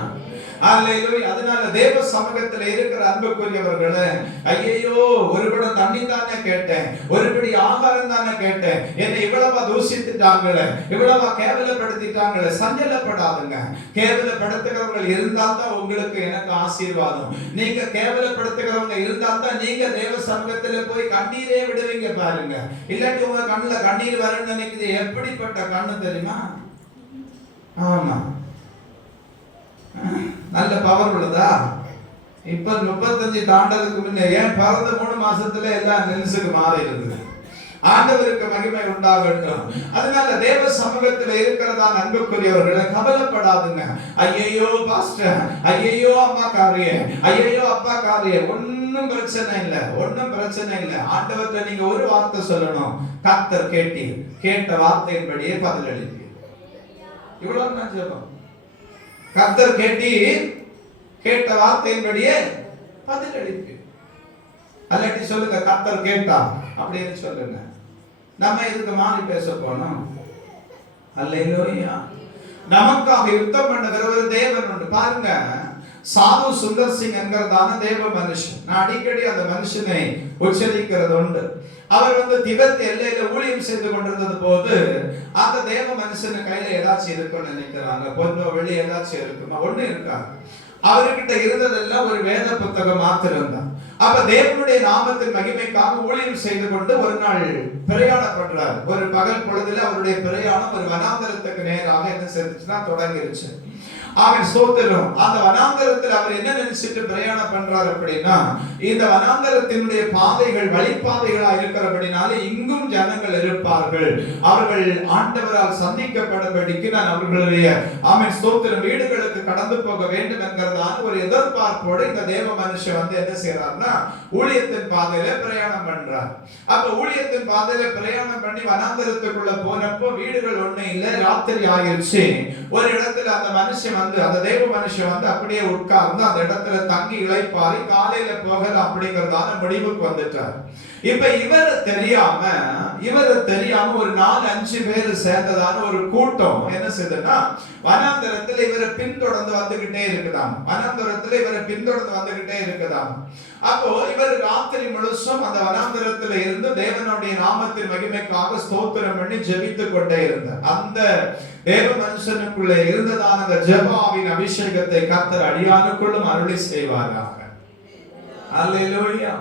அல்லேலூயா. அதனால தேவ சமூகத்துல இருக்கிற அன்புக்குரியவர்களே, ஐயோ ஒரு குடம் தண்ணி தானே கேட்டேன், ஒருபடி ஆகாரம் தானே கேட்டேன், என்னை இவ்வளவா தூசித்துட்டாங்களே, இவ்வளவா கேவலப்படுத்திட்டாங்களே, சஞ்சலப்படாதுங்க. கேவலப்படுத்துகிறவங்க இருந்தா தான் உங்களுக்கு எனக்கு ஆசீர்வாதம். நீங்க கேவலப்படுத்துகிறவங்க இருந்தா தான் நீங்க தேவ சமூகத்துல போய் கண்ணீரே விடுவீங்க பாருங்க. இல்லாட்டி உங்க கண்ணுல கண்ணீர் வரும்னு நினைக்குது. எப்படிப்பட்ட கண்ணு தெரியுமா? ஆமா, நல்ல பவர் உள்ளதா? இப்ப 35 தாண்டதுக்கு முன்ன ஏன் பிறந்த 3 மாசத்துல எல்லாம் நெல்ஸுக்கு மாறி இருந்தது. ஆண்டவருக்கு மகிமை உண்டாகட்டும். அதனால தேவ சமூகத்துல இருக்கிறதா அன்புக்குரியவர்களை கவலைப்படாதுங்க. ஐயோ பாஸ்டர், ஐயோ அம்மா காரியே, ஐயோ அப்பா காரியே, ஒன்னும் பிரச்சனை இல்லை, ஒன்னும் பிரச்சனை இல்லை. ஆண்டவர்கிட்ட நீங்க ஒரு வார்த்தை சொல்லணும், கர்த்தர் கேட்டீர், கேட்ட வார்த்தையின்படியே பதிலளிப்பீர். இவ்வளவு நான் சொல்லுவோம். கர்த்தர் கேட்டீர், கேட்ட வார்த்தையின்படியே பதிலளிப்பீர். அல்லாட்டி சொல்லுங்க, கர்த்தர் கேட்டா அப்படின்னு சொல்லுங்க. நம்ம இதுக்கு மாறி பேச போனோம். அல்லேலூயா. நமக்காக யுத்தம் பண்ணுகிற ஒரு தேவன் உண்டு. பாருங்க, சாது சுந்தர் சிங் என்கிறதான தேவ மனுஷன், நான் அடிக்கடி அந்த மனுஷனை உச்சரிக்கிறது உண்டு. அவர் திபெத் எல்லையில ஊழியம் செய்து கொண்டிருந்தது போது அந்த தேவ மனுஷன் கையில ஏதாச்சும் இருக்குன்னு நினைக்கிறாங்க. பொண்ணோ வெளி ஏதாச்சும் இருக்குமா? ஒண்ணு இருக்காங்க. அவர்கிட்ட இருந்ததெல்லாம் ஒரு வேத புத்தகம் மாத்திரம் தான். அப்ப தேவனுடைய நாமத்தின் மகிமைக்காக ஊழியம் செய்து கொண்டு ஒரு நாள் பிரயாணப்படுறார். ஒரு பகல் பொழுதுல அவருடைய பிரயாணம் ஒரு வனாந்தரத்துக்கு நேராக என்ன செஞ்சுச்சுன்னா தொடங்கிருச்சு. அவன் ஸ்தோத்திரம். அந்த வனாந்தரத்தில் அவர் என்ன நினைச்சிட்டு பிரயாணம் பண்றார் அப்படின்னா, இந்த வனாந்தரத்தினுடைய பாதைகள் வழிபாதைகளா இருக்கிறபடினால இங்கும் ஜனங்கள் இருப்பார்கள், அவர்கள் ஆண்டவரால் சந்திக்கப்படும்படிக்கு நான் அவர்களுடைய அவன் ஸ்தோத்திரம் வீடுகளுக்கு கடந்து கடந்து போக வேண்டும் என்கிறதான ஒரு எதிர்பார்ப்போடு இந்த தேவ மனுஷன் வந்து என்ன செய்யறாருன்னா ஊழியத்தின் பாதையில பிரயாணம் பண்றார். அப்ப ஊழியத்தின் பாதையில பிரயாணம் பண்ணி வனாந்தரத்துக்குள்ள போனப்போ வீடுகள் ஒண்ணு இல்ல, ராத்திரி ஆயிடுச்சு. ஒரு இடத்துல அந்த மனுஷன் வந்து அந்த தேவ மனுஷன் வந்து அப்படியே உட்கார்ந்து அந்த இடத்துல தங்கி இளைப்பாரி காலையில போகலாம் அப்படிங்கறதான முடிவுக்கு வந்துட்டார். இப்ப இவரை தெரியாம ஒரு 4-5 பேர் சேர்ந்ததான ஒரு கூட்டம் என்ன செய்யுதுன்னா வனாந்தரத்துல இவரை பின்தொடர்ந்து வந்துகிட்டே இருக்குதாம். அப்போ இவர் ராத்திரி முழுசும் அந்த வனாந்தரத்துல இருந்து தேவனுடைய நாமத்தின் மகிமைக்காக ஸ்தோத்திரம் பண்ணி ஜெபித்து கொண்டே இருந்தார். அந்த தேவ மனுஷனுக்குள்ள இருந்ததான அந்த ஜெபாவின் அபிஷேகத்தை கர்த்தர் அடியானுக்குள்ளும் அருளி செய்வாராக. அல்லேலூயா.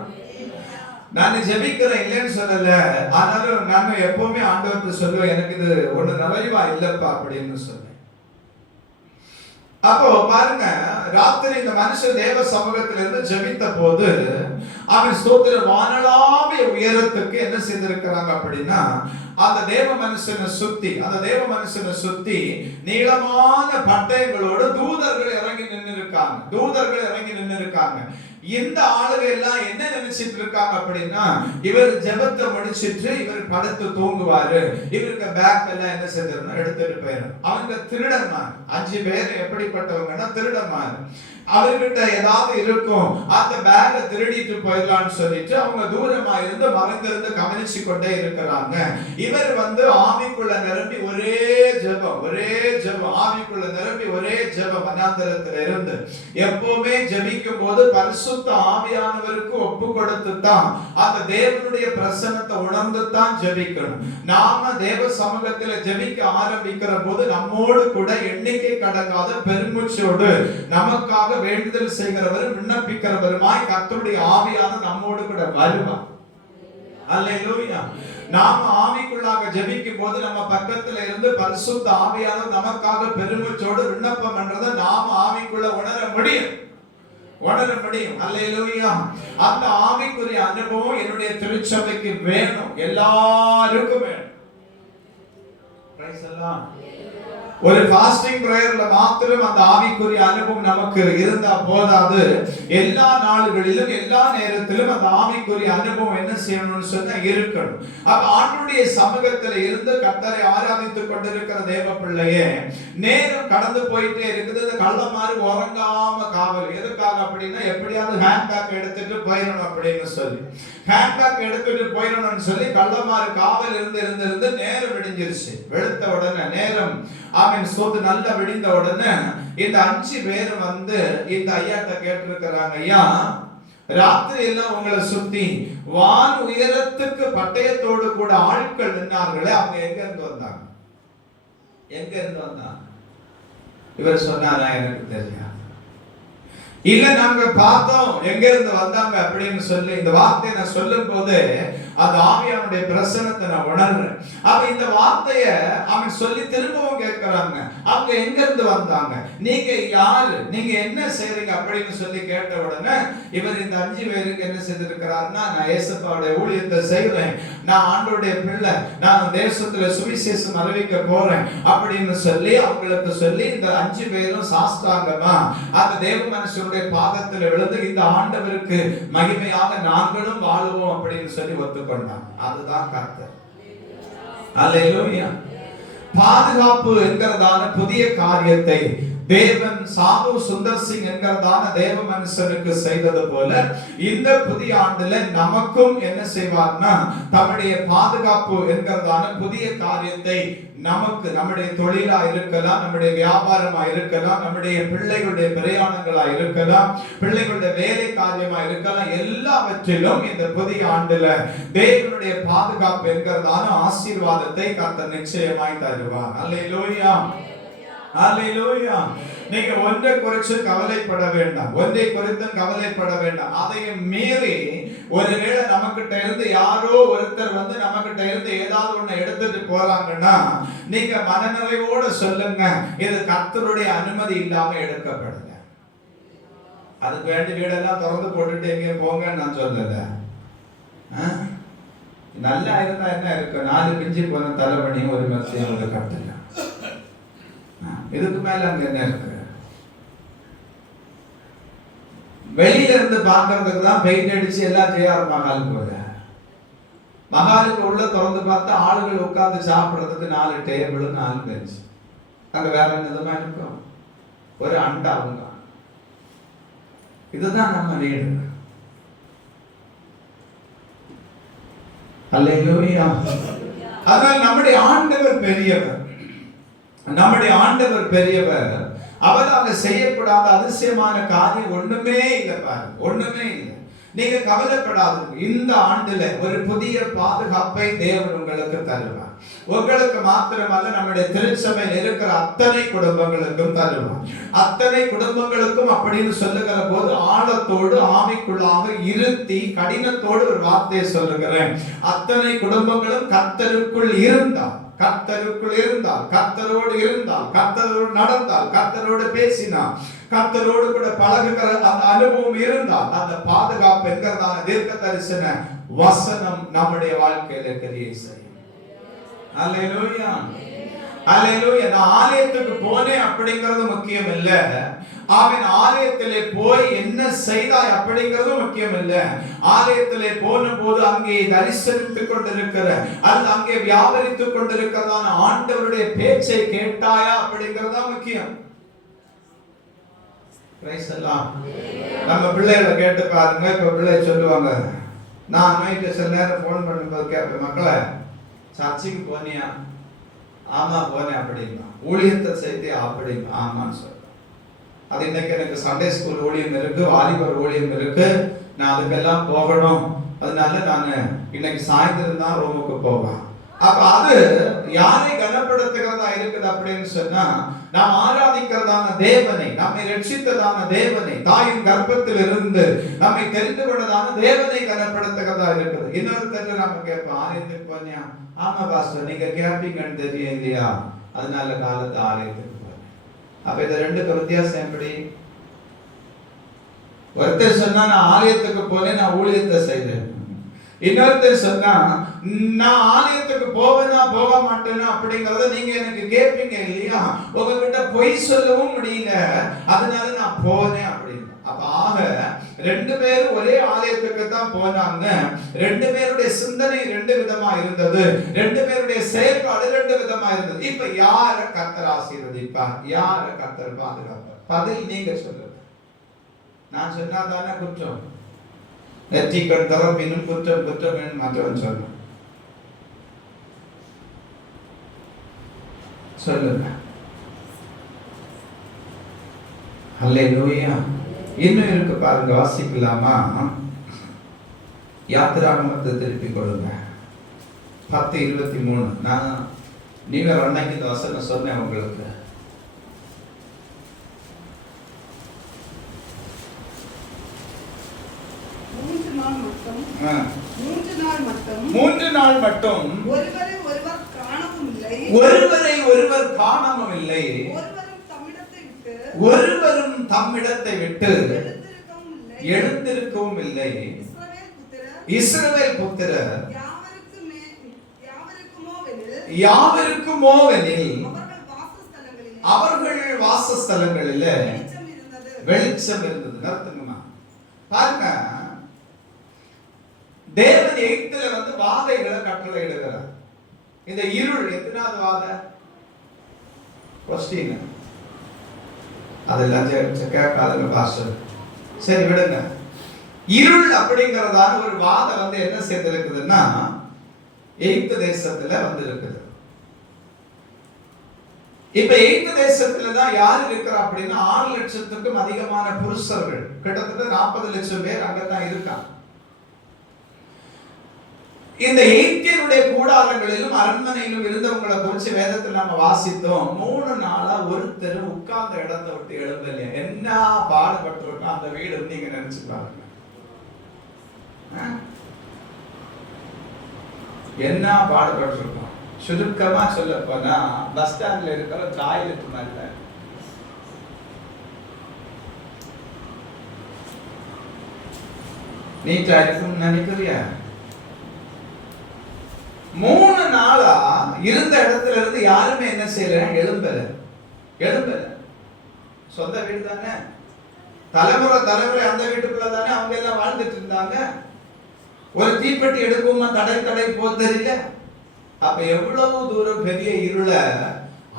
நான் ஜெபிக்கிறேன் இல்லைன்னு சொல்லல, ஆனாலும் நான் எப்பவுமே ஆண்டவர்கிட்ட சொல்லுவேன், எனக்கு இது ஒண்ணு நிறைவா இல்லப்பா அப்படின்னு சொல்லுவேன். அப்போ பாருங்க, ராத்திரி இந்த மனுஷன் தேவ சமூகத்தில இருந்து ஜெபித்த போது அவன் ஸ்தோத்திர வானளாவிய உயரத்துக்கு என்ன செய்திருக்கிறாங்க அப்படின்னா அந்த தேவ மனுஷனை சுத்தி நீளமான பட்டயங்களோடு தூதர்கள் இறங்கி நின்று இருக்காங்க. இந்த ஆளுங்க எல்லாம் என்ன நினைச்சிட்டு இருக்காங்க அப்படின்னா இவர் ஜெபத்தை முடிச்சிட்டு இவர் படுத்து தூங்குவாரு, இவருக்கு பேக் எல்லாம் என்ன செய்யறதுன்னா எடுத்துட்டு போயிடும். அவங்க திருடன்மார் 5 பேர் எப்படிப்பட்டவங்கன்னா திருடன்மார். அவர்கிட்ட ஏதாவது இருக்கும், அந்த பேக திருடிட்டு போயிடலாம்னு சொல்லிட்டு அவங்க தூரமா இருந்து மறைந்திருந்து கவனிச்சு கொண்டே இருக்கிறாங்க. இவர் வந்து ஆவிக்குள்ள நிரம்பி ஒரே ஜெபம் வனாந்தரத்துல இருந்து எப்பவுமே ஜெபிக்கும் போது பரிசுத்த ஆவியானவருக்கு ஒப்பு கொடுத்து தான் அந்த தேவனுடைய பிரசன்னத்தை உணர்ந்து தான் ஜெபிக்கணும். நாம தேவ சமூகத்துல ஜெபிக்க ஆரம்பிக்கிற போது நம்மோடு கூட எண்ணிக்கை கடங்காத பெருமூச்சோடு நமக்காக வேண்டுதல் செய்கிறவரும் விண்ணப்பிக்கிறவருமாய் கர்த்தருடைய ஆவியான நம்மோடு கூட வருவார். அல்லேலூயா. நாம ஆவிக்குள்ளாக ஜெபிக்கும் போது நம்ம பக்கத்துல இருந்து பரிசுத்த ஆவியானவர் நமக்காக பெருமூச்சோடு விண்ணப்பம் பண்றதை நாம ஆவிக்குள்ள உணர முடியும். அல்லேலூயா. அந்த ஆவிக்குரிய அனுபவம் என்னுடைய திருச்சபைக்கு வேணும், எல்லாருக்கும் வேணும். பிரைஸ் எல்லாம். ஒரு ஃபாஸ்டிங் பிரேயர்ல மாத்திரம் அந்த ஆவிக்குரிய அனுபவம் நமக்கு இருந்தா போதாது. எல்லா நாளுகளிலும் எல்லா நேரத்திலும் அந்த ஆவிக்குரிய அனுபவம் என்ன செய்யணும்னு சொன்னா இருக்கணும். அப்ப ஆண்டவருடைய சமூகத்துல இருந்து கர்த்தரை ஆராதித்துக் கொண்டிருக்கிற தேவ பிள்ளையே, நேரம் கடந்து போயிட்டே இருக்குது. இந்த கள்ளமாறு உறங்காம காவல் எதுக்காக அப்படின்னா எப்படியாவது ஹேண்ட்பேக் எடுத்துட்டு போயிடணும் அப்படின்னு சொல்லி கள்ளமாறு காவல் இருந்து நேரம் விடிஞ்சிருச்சு. வெளுத்த உடனே நேரம் நல்லா விடிந்த உடனே இந்த 5 பேர் வந்து இந்த ஐயாட்ட கேட்டிருக்கிறாங்க, ஐயா ராத்திரி எல்லாம் உங்களை சுத்தி வான் உயரத்துக்கு பட்டயத்தோடு கூட ஆட்கள் நின்றார்களே, அவங்க எங்க இருந்து வந்தாங்க? இவர் சொன்னாரா, எனக்கு தெரியாது. இல்ல நாங்க பார்த்தோம் எங்க இருந்து வந்தாங்க அப்படின்னு சொல்லி இந்த வார்த்தையை நான் சொல்லும் போது அந்த ஆவியானுடைய பிரசன்னத்தை நான் உணர்றேன். அப்ப இந்த வார்த்தைய அவன் சொல்லி திரும்பவும் கேட்கிறாங்க, அவங்க எங்க இருந்து வந்தாங்க, நீங்க யாரு, நீங்க என்ன செய்றீங்க அப்படின்னு சொல்லி கேட்ட உடனே இவர் இந்த 5 பேருக்கு என்ன செய்திருக்கிறாருன்னா, நான் இயேசுவோட ஊழியத்தை செய்றேன், நான் ஆண்டவருடைய பிள்ளை, நான் தேசத்துல சுவிசேஷம் அறிவிக்க போறேன் அப்படின்னு சொல்லி அவங்களுக்கு சொல்லி இந்த 5 பேரும் சாஷ்டாங்கமா அந்த தேவ மனுஷனுடைய பாதத்தில் விழுந்து இந்த ஆண்டவருக்கு மகிமையாக நாங்களும் வாழுவோம் அப்படின்னு சொல்லி ஒத்துக்கொண்டாங்க. அதுதான் கர்த்தர். அல்லேலூயா. பாதுகாப்பு என்கிறதான புதிய காரியத்தை தேவன் சாது சுந்தர் சிங் என்கிறதான தேவ மனுஷனுக்கு செய்தது போல இந்த புதிய ஆண்டுல நமக்கும் என்ன செய்வார்னா தம்முடைய பாதுகாப்பு என்கிறதான புதிய காரியத்தை நமக்கு, நம்முடைய தொழிலா இருக்கலாம், நம்முடைய வியாபாரமா இருக்கலாம், நம்முடைய பிள்ளைகளுடைய பிரயாணங்களா இருக்கலாம், பிள்ளைகளுடைய வேலை காரியமா இருக்கலாம், எல்லாவற்றிலும் இந்த புதிய ஆண்டுல தேவனுடைய பாதுகாப்பு என்கிறதான ஆசீர்வாதத்தை கர்த்தர் நிச்சயமாய் தருவார். அல்லேலூயா. அல்லேலூயா. நீங்க ஒன்றை குறித்து கவலைப்பட வேண்டாம், ஒன்றை குறித்து கவலைப்பட வேண்டாம். அதையும் மீறி ஒருவேளை நமக்கிட்ட இருந்து யாரோ ஒருத்தர் வந்து நமக்கிட்ட இருந்து ஏதாவது ஒண்ணு எடுத்துட்டு போறாங்கன்னா நீங்க மனநிறைவோட சொல்லுங்க, இது கர்த்தருடைய அனுமதி இல்லாம எடுக்கப்படுங்க. அதுக்கு வேண்டி வீடெல்லாம் திறந்து போட்டுட்டு எங்க போங்கன்னு நான் சொல்லல. நல்லா இருந்தா என்ன இருக்கு, 4 பிஞ்சு போன தலைவணியும் ஒரு மத்திய கட்டல, இதுக்கு மேல அங்க என்ன இருக்கு? வெளியில இருந்து பாக்குறதுக்கு தான் பெயிண்ட் அடிச்சு எல்லாம் ஜேஆர் மகால் போல. மகாலுக்கு உள்ள திறந்து பார்த்தா ஆளுகள் உட்கார்ந்து சாப்பிடுறதுக்கு 4 டேபிள் 4 பெஞ்ச். அங்க வேற என்னதுமா இருக்கும்? ஒரு அண்டாவுங்க. இதுதான் நம்ம வீடு. அல்லேலூயா. அதனால் நம்முடைய ஆண்டவர் பெரியவர். நம்முடைய ஆண்டவர் பெரியவர். அவராக செய்யக்கூடாத அதிசயமான காரியம் ஒண்ணுமே இல்லை பாருங்க, ஒண்ணுமே இல்லை. நீங்க கவலைப்படாதீங்க. இந்த ஆண்டுல ஒரு புதிய பாதுகாப்பை தேவன் உங்களுக்கு தருவார். உங்களுக்கு மாத்திரமல்ல, நம்முடைய திருச்சபையில் இருக்கிற அத்தனை குடும்பங்களுக்கும் தருவார். அத்தனை குடும்பங்களுக்கும் அப்படின்னு சொல்லுகிற போது ஆழத்தோடு ஆவிக்குள்ளாக இருத்தி கடினத்தோடு ஒரு வார்த்தையை சொல்லுகிறேன். அத்தனை குடும்பங்களும் கர்த்தருக்குள் இருந்தால், கர்த்தருக்குள் இருந்தால், கர்த்தரோடு இருந்தால், கர்த்தரோடு நடந்தால், கர்த்தரோடு பேசினார், கர்த்தரோடு கூட பழகுகிற அந்த அனுபவம் இருந்தால், அந்த பாதுகாப்பு என்கிறதான தீர்க்க தரிசன வசனம் நம்முடைய வாழ்க்கையில கிரியை செய்யும். அல்லேலூயா, அல்லேலூயா. நான் ஆலயத்துக்கு போனேன் அப்படிங்கிறது முக்கியம் இல்ல. அவன் ஆலயத்திலே போய் என்ன செய்தாய் அப்படிங்கிறது முக்கியம் இல்ல. ஆலயத்திலே போன போது அங்கே தரிசனித்துக் கொண்டிருக்கிற அல்லது அங்கே வியாபரித்துக் கொண்டிருக்கிறதான ஆண்டவருடைய பேச்சை கேட்டாயா அப்படிங்கிறதா முக்கியம். நம்ம பிள்ளைகளை கேட்டு பாருங்க. இப்ப பிள்ளை சொல்லுவாங்க, நான் நைட்டு சில நேரம் போன் பண்ணும்போது கேட்பேன், மக்களை சர்ச்சுக்கு போனியா? ஆமா போனேன் அப்படின்னா. ஊழியத்தை செய்தியா? அப்படின்னா ஆமான்னு சொல்றேன். அது இன்னைக்கு எனக்கு சண்டே ஸ்கூல் ஊழியம் இருக்கு, வாலிபர் ஊழியம் இருக்கு, நான் அதுக்கெல்லாம் போகணும், அதனால நான் இன்னைக்கு சாயந்தரம் தான் ரூமுக்கு போவேன். அப்ப அது யாரை கனப்படுத்துகிறதா இருக்குது அப்படின்னு சொன்னா, நாம் ஆராதிக்கிறதான தேவனை, நம்மை ரட்சித்ததான தேவனை, தாயின் கர்ப்பத்தில் இருந்து நம்மை தெரிந்து கொண்டதான தேவனை கனப்படுத்துகிறதா இருக்குது. இன்னொருத்தர் நம்ம கேட்போம், ஆலயத்துக்கு போனியா? ஆமா பாஸ்டர், நீங்க கேட்பீங்கன்னு தெரியும் இல்லையா, அதனால காலத்து ஆலயத்துக்கு போனேன். அப்ப இந்த ரெண்டுக்கு வித்தியாசம் எப்படி? ஒருத்தர் சொன்னா நான் ஆலயத்துக்கு போனேன், நான் ஊழியத்தை செய்தேன். இன்னொருத்தர் சொன்னா நான் ஆலயத்துக்கு போவேனா போக மாட்டேனா அப்படிங்கறத நீங்க எனக்கு கேட்பீங்க இல்லையா, உங்ககிட்ட பொய் சொல்லவும் முடியல, அதனால நான் போனேன் அப்படின்னு. அப்ப ஆக 2 பேரும் ஒரே ஆலயத்துக்கு தான் போனாங்க. 2 பேருடைய சிந்தனை 2 விதமா இருந்தது, 2 பேருடைய செயல்பாடு 2 விதமா இருந்தது. இப்ப யார கர்த்தர் ஆசீர்வதிப்பார், யார கர்த்தர் பாதுகாப்பார்? பதில் நீங்க சொல்லுங்க. நான் சொன்னா தானே குற்றம். நெற்றிக்கண் தரப்பினும் குற்றம் குற்றம் என்று மற்றவன் சொல்லும். சொல்லுங்க. அல்லேலூயா. இன்னும் இருக்கு பாருங்க, வாசிக்கலாமா? யாத்திராகமத்தை திருப்பி கொடுங்க 10:23. நான் நீங்க அன்னைக்கு இந்த வசனம் சொன்னேன் உங்களுக்கு. மூன்று நாள் மட்டும் ஒருவரை ஒருவர் காணவும் இல்லை, ஒருவரும் தம்மிடத்தை விட்டு எழுந்திருக்கவும் இல்லை. இஸ்ரவேல் புத்திரர் யாவருக்குமோவெனில் அவர்கள் வாசஸ்தலங்களில் வெளிச்சம் இருந்தது. நடத்துங்கம்மா பாருங்க. தேவன் எகிப்தில வந்து வாதைகளை கட்டளை இடுகிறார். இந்த இருள் எத்தனாவது வாதை? கொஸ்டின் அதெல்லாம் கேட்காதுங்க பாஸ்டர். சரி விடுங்க. இருள் அப்படிங்கறதான ஒரு வாதை வந்து என்ன செய்திருக்குதுன்னா எகிப்து தேசத்துல வந்து இருக்குது. இப்ப எகிப்து தேசத்துல தான் யார் இருக்கிறா அப்படின்னா 6 லட்சத்துக்கும் அதிகமான புருஷர்கள், கிட்டத்தட்ட 40 லட்சம் பேர் அங்கதான் இருக்காங்க. இந்த எகிப்தியருடைய கூடாரங்களிலும் அரண்மனையிலும் இருந்தவங்களை குறிச்சு வேதத்தில் நம்ம வாசித்தோம். 3 நாளா ஒருத்தர் உட்கார்ந்த இடத்தை விட்டு எழும்பல. என்ன பாடுபட்டிருக்கோம் அந்த வீடு நீங்க நினைச்சு பாருங்க. என்ன பாடுபட்டிருக்கோம். சுருக்கமா சொல்ல போனா பஸ் ஸ்டாண்ட்ல இருக்கிற டாய்லெட் மேல நீட்டா இருக்கும் நினைக்கிறியா? 3 நாளா இருந்த இடத்துல இருந்து யாருமே என்ன செய்யல, எழும்பல. சொந்த வீடு தானே, தலைமுறை தலைமுறை அந்த வீட்டுக்குள்ள தானே அவங்க எல்லாம் வாழ்ந்துட்டு இருந்தாங்க. ஒரு தீப்பெட்டி எடுக்குமா தடை போக தெரியல. அப்ப எவ்வளவு தூரம் பெரிய இருள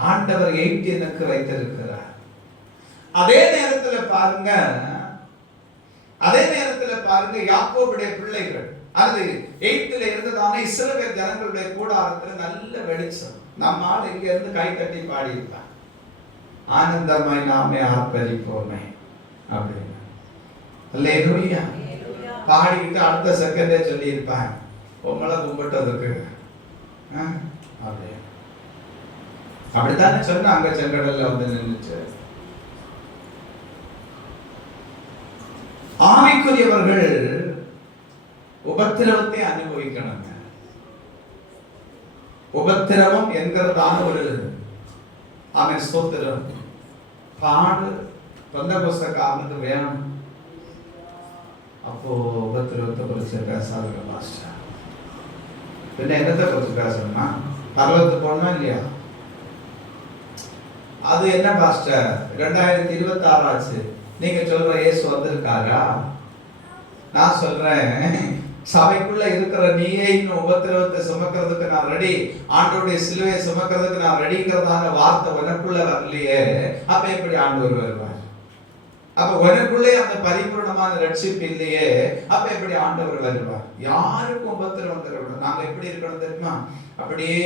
ஆண்டவர் 18க்கு வைத்திருக்கிறார். அதே நேரத்தில் பாருங்க யாக்கோபுடைய பிள்ளைகள் அது 8ல இருந்ததான இஸ்ரவேல் ஜனங்களுடைய கூடாரத்துல நல்ல வெளிச்சம். நம்ம ஆள் இங்க இருந்து கை தட்டி பாடி இருப்பான், ஆனந்தமாய் நாமே ஆர்ப்பரிப்போமே அப்படின்னு. அல்லேலூயா பாடிக்கிட்டு அடுத்த செகண்டே சொல்லி இருப்பான், உங்களை கும்பிட்டதுக்கு அப்படித்தானே சொன்ன. அங்க செங்கடல்ல வந்து நின்றுச்சு. ஆவிக்குரியவர்கள் உபத்திரவத்தை அனுபவிக்கணும். உபத்திரவம் என்கிறதான ஒரு அவன் ஸ்தோத்திரம் பாடு பெந்தகோஸ்தேக்காரனுக்கு வேணும். அப்போ உபத்திரவத்தை குறித்து பேசாத பாஸ்டர், பின்ன என்னத்தை குறித்து பேசணுமா? பரலோகத்துக்கு போகணுமா இல்லையா? அது என்ன பாஸ்டர் 2026 ஆச்சு, நீங்க சொல்ற இயேசு வந்திருக்காரா? நான் சொல்றேன், சபைக்குள்ள இருக்கிற நீயே இன்னும் உபத்திரவத்தை சுமக்கிறதுக்கு நான் ரெடி, ஆண்டவருடைய சிலுவையை சுமக்கிறதுக்கு நான் ரெடிங்கிறதான வார்த்தை உனக்குள்ள வரலையே, அப்ப எப்படி ஆண்டவர் வருவார்? அப்ப உனக்குள்ளே அந்த பரிபூர்ணமான ரட்சிப்பு இல்லையே, அப்ப எப்படி ஆண்டவர் வருவார்? யாருக்கும் உபத்திரவம் தரக்கூடாது. நாங்க எப்படி இருக்கணும் தெரியுமா? அப்படியே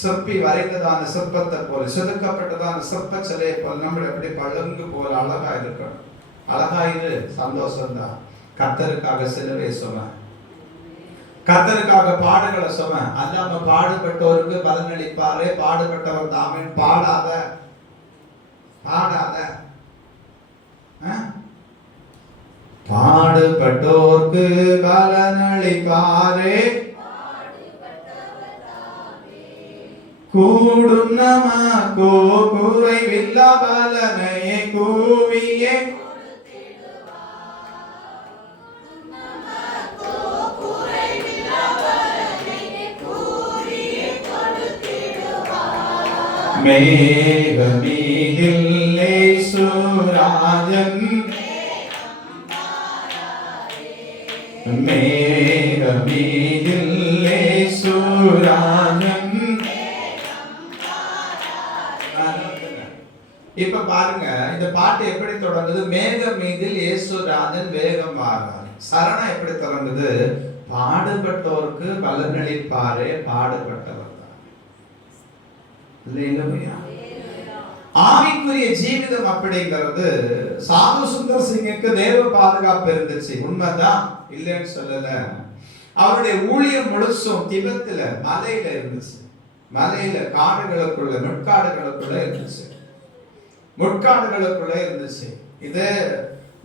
சிற்பி வரைந்ததான சிற்பத்தை போல, செதுக்கப்பட்டதான சிற்ப சிலையை போல நம்மள எப்படி பழங்கு போல அழகா இருக்கணும். அழகாயிரு, சந்தோஷம்தான். கர்த்தருக்காக சிலுவை சும, கர்த்தருக்காக பாடுகளை சும. அல்லாம பாடுபட்டோருக்கு பலனளிப்பாரு, பாடுபட்டவர் தாமே. பாடாத பாடுபட்டோர்க்கு பலனளிப்பாரே, கூடும் நமக்கோ குறைவில்லா பலனையே கூவியே மேகமீதில் இயேசுராஜன், மேகமீதில் இயேசுராஜன். இப்ப பாருங்க இந்த பாட்டு எப்படி தொடங்குது? மேகம் மீதில் இயேசுராஜன் வேகம் மாறார். சரணம் எப்படி தொடங்குது? பாடுபட்டோருக்கு பலனளிப்பாரே, பாடுபட்டவர். ஆவிக்குரிய ஜீவிதம் அப்படிங்கிறது சாது சுந்தர் சிங்குக்கு தேவ பாதுகாப்பு இருந்துச்சு, உண்மைதான், இல்லைன்னு சொல்லல. அவருடைய ஊழியம் முழுசும் திபெத்துல மலையில இருந்துச்சு. மலையில காடுகளுக்குள்ள முட்காடுகளுக்குள்ள இருந்துச்சு. இது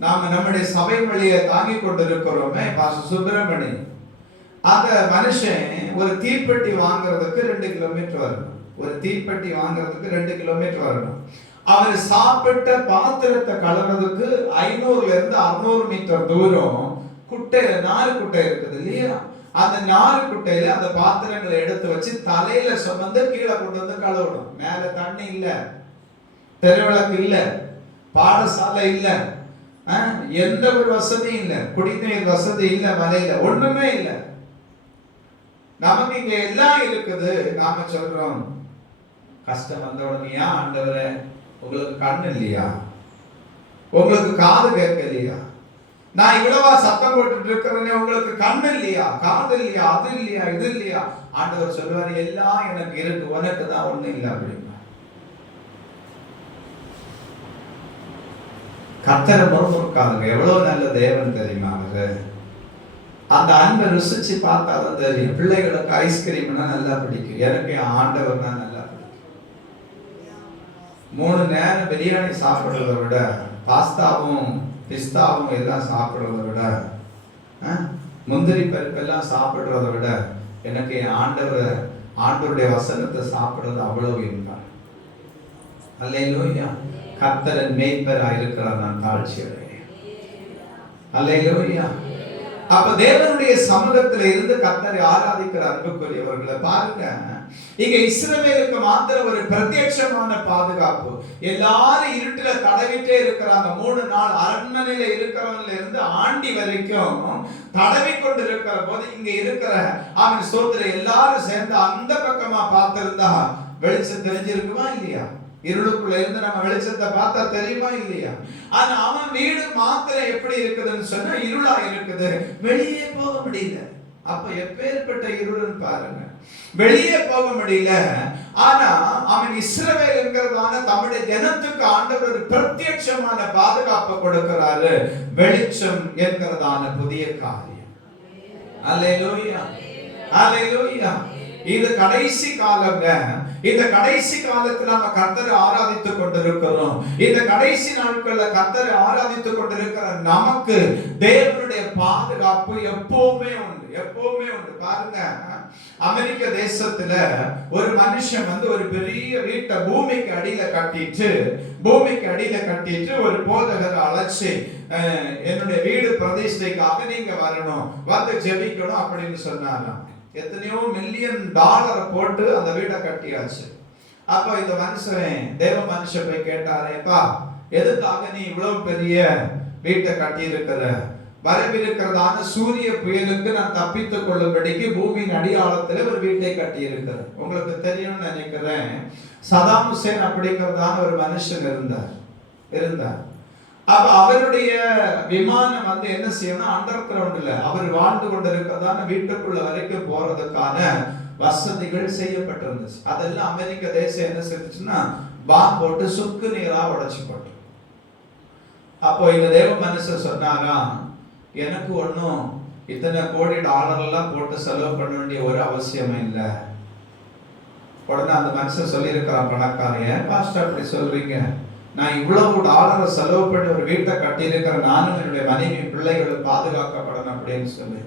நாம நம்முடைய சபை வழியை தாங்கி கொண்டிருக்கிறோமே பாஸ்டர் சுப்பிரமணி, அந்த மனுஷன் ஒரு தீப்பெட்டி வாங்குறதுக்கு 2 கிலோமீட்டர் வரணும். ஒரு தீப்பெட்டி வாங்குறதுக்கு 2 கிலோமீட்டர் வரணும். அவர் சாப்பிட்ட பாத்திரத்தை கழுவுறதுக்கு 500ல இருந்து 600 மீட்டர் தூரம் குட்டையில நாறு குட்டை இருக்குது இல்லையா? அந்த நாறு குட்டையில அந்த பாத்திரங்களை எடுத்து வச்சு தலையில சுமந்து கீழே கொண்டு வந்து கழுவணும். மேல தண்ணி இல்ல, தெருவிளக்கு இல்ல, பாடசாலை இல்ல, எந்த ஒரு வசதியும் இல்ல, குடிநீர் வசதி இல்ல, மலையில ஒண்ணுமே இல்ல. நமக்கு இங்க எல்லாம் இருக்குது. நாம சொல்றோம் கஷ்டம் வந்த உடனேயா ஆண்டவரே உங்களுக்கு கண் இல்லையா, உங்களுக்கு காது கேட்கலையா, நான் இவ்வளவா சத்தம் போட்டுட்டு இருக்கிறேனே உங்களுக்கு கண் இல்லையா, காது இல்லையா, அது இல்லையா, இது இல்லையா? ஆண்டவர் சொல்லுவாரு எல்லாம் எனக்கு இருக்கு, உனக்கு தான் ஒண்ணு இல்லை அப்படின்னா. கர்த்தரை முறுமுறுக்காதுங்க. எவ்வளவு நல்ல தேவன் தெரியுமா அவரு? அந்த அன்பை ருசிச்சு பார்த்தாலும் தெரியும். பிள்ளைகளுக்கு ஐஸ்கிரீம்னா நல்லா பிடிக்கும், எனக்கு ஆண்டவர்னா நல்லா பிடிக்கும். 3 நேரம் பிரியாணி சாப்பிடுறத விட, பாஸ்தாவும் பிஸ்தாவும் எல்லாம் சாப்பிடுறத விட, முந்திரி பருப்பெல்லாம் சாப்பிடுறத விட எனக்கு ஆண்டவருடைய வசனத்தை சாப்பிடுறது அவ்வளவு இன்பம். அல்லேலூயா. கர்த்தரின் மேய்ப்பராய் இருக்கிறார், நான் தாழ்ச்சி அடைகிறேன். அல்லேலூயா. அப்ப தேவனுடைய சமூகத்தில இருந்து கர்த்தரை ஆராதிக்கிற அன்புக்குரியவர்களை பாருங்க. இங்க இஸ்ரவேலுக்கு மாத்திரம் ஒரு பிரத்யட்சமான பாதுகாப்பு. எல்லாரும் இருட்டுல தடவிட்டே இருக்கிறாங்க. 3 நாள் அரண்மனையில இருக்கிறவங்க இருந்து ஆண்டி வரைக்கும் தடவி கொண்டு இருக்கிற போது இங்க இருக்கிற அவன் சோத்துல எல்லாரும் சேர்ந்து அந்த பக்கமா பார்த்திருந்தா வெளிச்சம் தெரிஞ்சிருக்குமா இல்லையா? இருளுக்குள்ள இருந்து நம்ம வெளிச்சத்தை பார்த்தா தெரியுமா இல்லையா? ஆனா அவன் வீடு மாத்திரம் எப்படி இருக்குதுன்னு சொன்னா இருளா இருக்குது, வெளியே போக முடியல. அப்ப எப்பேற்பட்ட இருள்னு பாருங்க, வெளியே போக முடியல. ஆனா அவன் இஸ்ரவேல் என்கிறதான தம்முடைய ஜனத்துக்கு ஆண்டவர் பிரத்யட்சமான பாதுகாப்பு கொடுக்கிறாரு, வெளிச்சம் என்கிறதான புதிய காரியம். அல்லேலூயா, அல்லேலூயா. இது கடைசி காலங்க. இந்த கடைசி காலத்துல நம்ம கர்த்தரை ஆராதித்துக் கொண்டிருக்கிறோம். இந்த கடைசி நாட்கள்ல கர்த்தரை ஆராதித்துக் கொண்டிருக்கிற நமக்கு தேவனுடைய பாதுகாப்பு எப்பவுமே உண்டு, எப்பவுமே உண்டு. பாருங்க, அமெரிக்க தேசத்துல ஒரு மனுஷன் ஒரு பெரிய வீட்டை பூமிக்கு அடியில கட்டிட்டு ஒரு போதகரை அழைச்சு, என்னுடைய வீடு பிரதிஷ்டைக்காக நீங்க வரணும், வந்து ஜெபிக்கணும் அப்படின்னு சொன்னாராம். எத்தனையோ மில்லியன் டாலரை போட்டு அந்த வீட்டை கட்டியாச்சு. அப்ப இந்த மனுஷன் தேவ மனுஷன் போய் கேட்டாரேப்பா, எதுக்காக நீ இவ்வளவு பெரிய வீட்டை கட்டி இருக்கிற? வரவிருக்கிறதான சூரிய புயலுக்கு நான் தப்பித்துக் கொள்ளும்படிக்கு பூமியின் அடியாளத்துல ஒரு வீட்டை கட்டி இருக்கிறேன். உங்களுக்கு தெரியும்னு நினைக்கிறேன், சதாம் ஹுசேன் அப்படிங்கிறதான ஒரு மனுஷன் இருந்தார். அப்ப அவருடைய விமானம் என்ன செய்யணும், அண்டர் கிரவுண்ட்ல அவர் வாழ்ந்து கொண்டிருக்கிறதான வீட்டுக்குள்ள வரைக்கும் போறதுக்கான வசதிகள் செய்யப்பட்டிருந்துச்சு. அதெல்லாம் அமெரிக்க தேசம் என்ன செஞ்சுச்சுன்னா பாம் போட்டு சுக்கு நீரா உடைச்சு போட்டு. அப்போ இந்த தேவ மனுஷன் சொன்னாரா, எனக்கு ஒன்னும் இத்தனை கோடி டாலர் எல்லாம் போட்டு செலவு பண்ண வேண்டிய ஒரு அவசியமே இல்லை. உடனே அந்த மனுஷன் சொல்லியிருக்கிறான் பணக்காரைய, பாஸ்டர் அப்படி சொல்றீங்க, நான் இவ்வளவு டாலரை செலவு பண்ணி ஒரு வீட்டை கட்டியிருக்கிற நானும் என்னுடைய மனைவி பிள்ளைகளும் பாதுகாக்கப்படணும் அப்படின்னு சொல்லி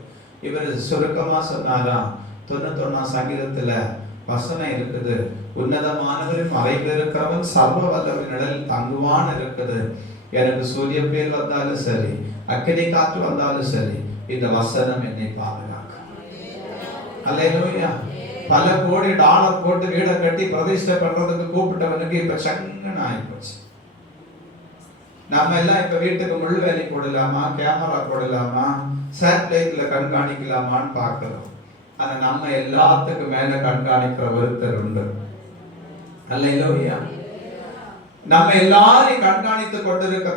இவர் சுருக்கமா சொன்னாராம். 91 சங்கீதத்துல வசனம் இருக்குது, உன்னதமானவரின் மறைந்து இருக்கிறவன் சர்வ வல்லவரின் நிழலில் தங்குவான் இருக்குது. எனக்கு சூரிய புயல் வந்தாலும் சரி, அக்கினி காற்று வந்தாலும் சரி, இந்த வசனம் என்னை பாதுகாக்கும். அல்லேலூயா. பல கோடி டாலர் போட்டு வீடை கட்டி பிரதிஷ்டை பண்றதுக்கு கூப்பிட்டவனுக்கு இப்ப சங்கன்னு ஆயிப்போச்சு. நம்ம எல்லாம் இப்ப வீட்டுக்கு முள்வேலி போடலாமா, கேமரா போடலாமா, சேட்டலைட்ல கண்காணிக்கலாமான்னு பார்க்கிறோம். ஆனா நம்ம எல்லாத்துக்கும் மேல கண்காணிக்கிற ஒருத்தர் உண்டு. அல்லேலூயா. நம்ம எல்லாரையும் கண்காணித்து கொண்டிருக்க.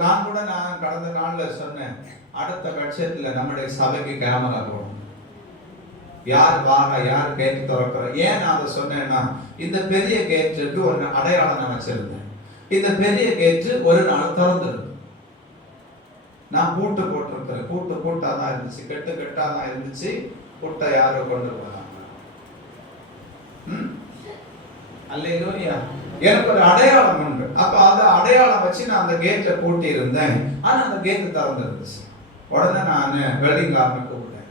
நான் கடந்த நாள்ல சொன்னேன், அடுத்த பட்சத்துல நம்முடைய சபைக்கு கேமரா போடும். யார் வாங்க, யார் கேட்டு திறக்கிற. ஏன் நான் அதை சொன்னேன்னா, இந்த பெரிய கேட்டுக்கு ஒரு அடையாளம் நான் வச்சிருந்தேன். இந்த பெரிய கேட்டு ஒரு நாள் திறந்துருது. நான் பூட்டு போட்டிருக்கிறேன். பூட்டாதான் இருந்துச்சு, கெட்டாதான் இருந்துச்சு. பூட்டை யாரோ கொண்டு போனாங்க. அல்லேலூயா. எனக்கு ஒரு அடையாளம் உண்டு. அப்ப அந்த அடையாளம் வச்சு நான் அந்த கேட்டை பூட்டி இருந்தேன். ஆனா அந்த கேட்டு திறந்து இருந்துச்சு. உடனே நான் வெல்டிங் காரனை கூப்பிட்டேன்,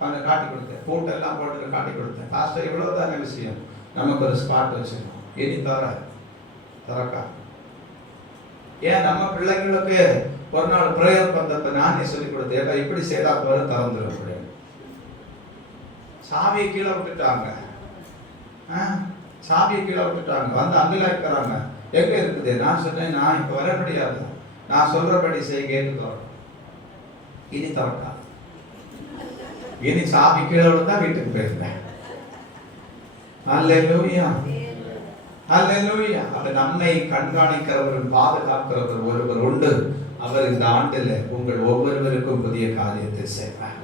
அவனை காட்டி கொடுத்தேன், பூட்டெல்லாம் போட்டு காட்டி கொடுத்தேன். பாஸ்டர் இவ்வளவுதான விஷயம், நமக்கு ஒரு ஸ்பாட் வச்சிருக்கோம், இனி திறக்கா. ஏன் நம்ம பிள்ளைங்களுக்கு ஒரு நாள் பிரேயர் பண்றப்ப நானே சொல்லி கொடுத்தேன், இப்படி செய்தா போற திறந்துடும். சாவியை கீழே விட்டுட்டாங்க, சாவியை கீழே விட்டுட்டாங்க. வந்து அங்கலாய்க்கிறாங்க, எங்க இருக்குது? நான் சொன்னேன், நான் இப்ப வர முடியாது, நான் சொல்றபடி செய்ய கேட்டு திறக்கும். இனி திறக்கா. இனி சாவி கீழே விழுந்தா வீட்டுக்கு போயிருந்தேன். அல்லேலூயா, அல்லேலூயா. அப்ப நம்மை கண்காணிக்கிறவர், பாதுகாக்கிறவர் ஒருவர் உண்டு. அவர் இந்த ஆண்டுல உங்கள் ஒவ்வொருவருக்கும் புதிய காரியத்தை செய்வார்.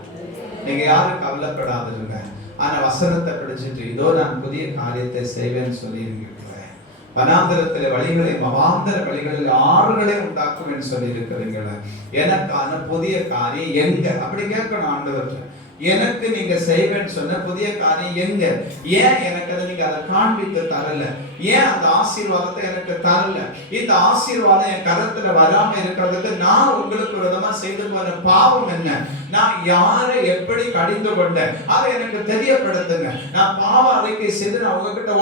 நீங்க யாரும் கவலைப்படாதிருங்க. ஆனா வசனத்தை பிடிச்சிட்டு இதோ நான் புதிய காரியத்தை செய்வேன்னு சொல்லி இருக்கிறேன். வனாந்தரத்திலே வழிகளை, மவாந்தர வழிகளில் ஆறுகளை உண்டாக்கும் என்று சொல்லி இருக்கிறீங்களே. எனக்கான புதிய காரியம் எங்க? அப்படி கேட்கணும் ஆண்டவர்கிட்ட. எனக்கு நீங்க செய்வேன்னு சொன்ன புதிய காரியம் எங்க? ஏன் எனக்கு அதை நீங்க அதை காண்பித்து தரல? ஏன் அந்த ஆசீர்வாதத்தை எனக்கு தரல? இந்த ஆசீர்வாதம் என் கரத்துல வராம இருக்கிறதுக்கு நான் உங்களுக்கு விதமா செய்து போன பாவம் என்ன? நான் யாரை எப்படி கடிந்து கொண்டேன் அதை எனக்கு தெரியப்படுத்துங்க. நான் பாவ அறிக்கை செய்து நான் உங்ககிட்ட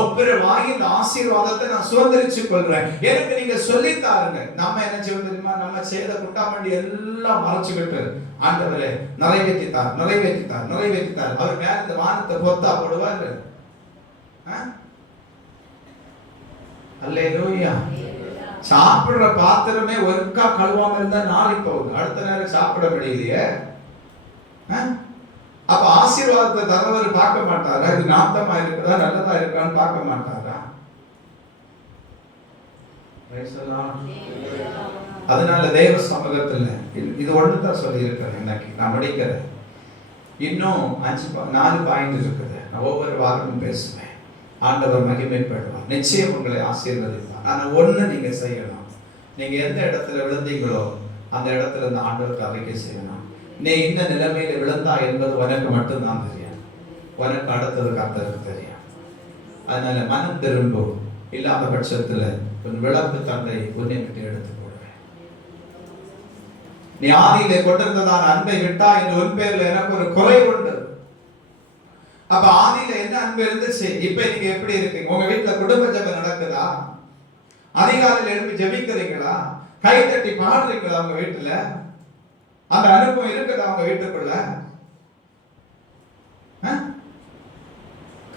ஒப்புரவாகி இந்த ஆசீர்வாதத்தை நான் சுதந்திரிச்சு கொள்றேன். எனக்கு நீங்க சொல்லித்தாருங்க. நம்ம என்ன செய்வோம் தெரியுமா? நம்ம செய்த குட்டாமண்டி எல்லாம் மறைச்சுக்கிட்டு, ஆண்டவரே நிறைவேற்றித்தார். அவர் மேல இந்த வானத்தை பொத்தா போடுவாரு. அல்லேலூயா. சாப்பிடுற பாத்திரமே ஒருக்கா கழுவாம இருந்தா நாளை போகுது, அடுத்த நேரம் சாப்பிட முடியலையே. அப்ப ஆசீர்வாதத்தை தரவர் பார்க்க மாட்டாரா? இது நாத்தமா இருக்குதா நல்லதா இருக்கான்னு பார்க்க மாட்டாரா? அதனால தேவ சமூகத்துல இது ஒண்ணுதான் சொல்லி இருக்கிறேன். இன்னைக்கு நான் முடிக்கிறேன். இன்னும் 4 பாயிண்ட் இருக்குது. நான் ஒவ்வொரு வாரமும் பேசுவேன். ஆண்டவர் மகிமைப்படுவார், நிச்சயம் உங்களை ஆசீர்வதிப்பார். ஆனா ஒண்ணு நீங்க செய்யணும். நீங்க எந்த இடத்துல விழுந்தீங்களோ அந்த இடத்துல இந்த ஆண்டவருக்கு அறிக்கை செய்யணும். நீ இந்த நிலைமையில விழுந்தா என்பது உனக்கு மட்டும்தான் தெரியும், உனக்கு அடுத்தது கர்த்தருக்கு தெரியும். அதனால மனம் திரும்பும், இல்லாத பட்சத்துல உன் விளக்கு தந்தை உன்னை விட்டு எடுத்து போடுவேன். நீ ஆதியிலே கொண்டிருந்ததான அன்பை விட்டா இந்த உன் பேர்ல எனக்கு ஒரு குறை உண்டு. அப்ப ஆதியில என்ன அன்பு இருந்துச்சு, இப்ப நீங்க எப்படி இருக்கீங்க? உங்க வீட்டுல குடும்ப ஜெபம் நடக்குதா? அதிகாலையில் எழுப்பி ஜெபிக்கிறீங்களா? கை தட்டி பாடுறீங்களா? உங்க வீட்டுல அந்த அனுபவம் இருக்குதா? உங்க வீட்டுக்குள்ள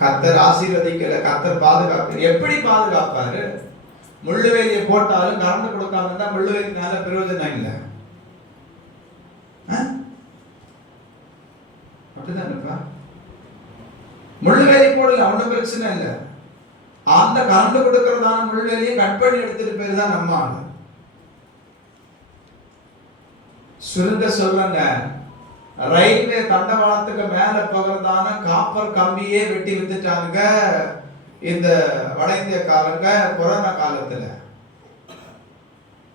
கர்த்தர் ஆசீர்வதிக்கல, கர்த்தர் பாதுகாப்பு. எப்படி பாதுகாப்பாரு? முள்ளுவேலியை போட்டாலும் கரண்ட் கொடுக்காம இருந்தா முள்ளுவேலினால பிரயோஜனம் இல்லை. அப்படிதான் முள்ளுவேலி போடல, ஒன்றும் பிரச்சனை இல்லை. அந்த கரண்ட் கொடுக்கறதான முள்ளுவேலியை கட் பண்ணி எடுத்துட்டு போயிருதான் நம்ம ஆளு. சுருங்க சொல்லுங்க, ரயில்வே தண்டவாளத்துக்கு மேல போகிறதான காப்பர் கம்பியே வெட்டி வித்துட்டாங்க இந்த வட இந்தியக்காரங்க கொரோனா காலத்துல.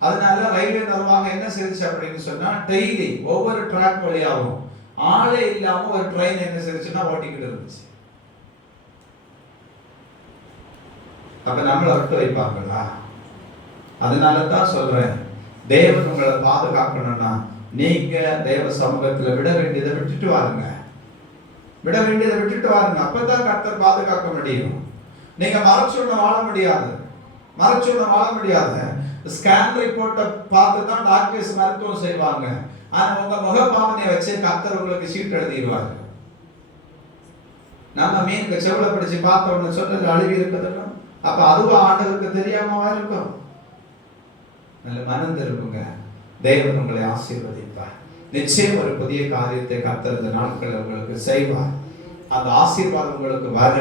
அதனால ரயில்வே நிர்வாகம் என்ன செஞ்சு அப்படின்னு சொன்னா, டெய்லி ஒவ்வொரு ட்ராக் வழியாகும் ஆளே இல்லாம ஒரு ட்ரெயின் என்ன செஞ்சுன்னா ஓட்டிக்கிட்டு இருந்துச்சு. அப்ப நம்மளை விட்டு வைப்பாங்களா? அதனாலதான் சொல்றேன், தேவன் உங்களை பாதுகாக்கணும்னா நீங்க தேவ சமூகத்துல விட வேண்டியதை விட்டுட்டு வாருங்க, விட வேண்டியதை விட்டுட்டு வாருங்க. அப்பதான் கர்த்தர் பாதுகாக்க முடியும். நீங்க மறைச்சுள்ள வாழ முடியாது, மறைச்சுள்ள வாழ முடியாது. ஸ்கேன் ரிப்போர்ட்டை பார்த்து தான் டாக்டர்ஸ் மருத்துவம் செய்வாங்க. ஆனா உங்க முகப்பாவனையை வச்சு கர்த்தர் உங்களுக்கு சீட் எழுதிடுவாரு. நம்ம மீனுக்கு செவலை பிடிச்சு பார்த்தோம்னு சொல்றது அழுகி இருக்குதுன்னா அப்ப அதுவும் ஆண்டவருக்கு தெரியாமவா இருக்கும். நல்ல மனம் திரும்புங்க, தேவன் உங்களை ஆசீர்வதிப்பார். நிச்சயம் ஒரு புதிய காரியத்தை கர்த்தர் இந்த நாட்கள் உங்களுக்கு செய்வார். அந்த ஆசீர்வாதம் உங்களுக்கு வர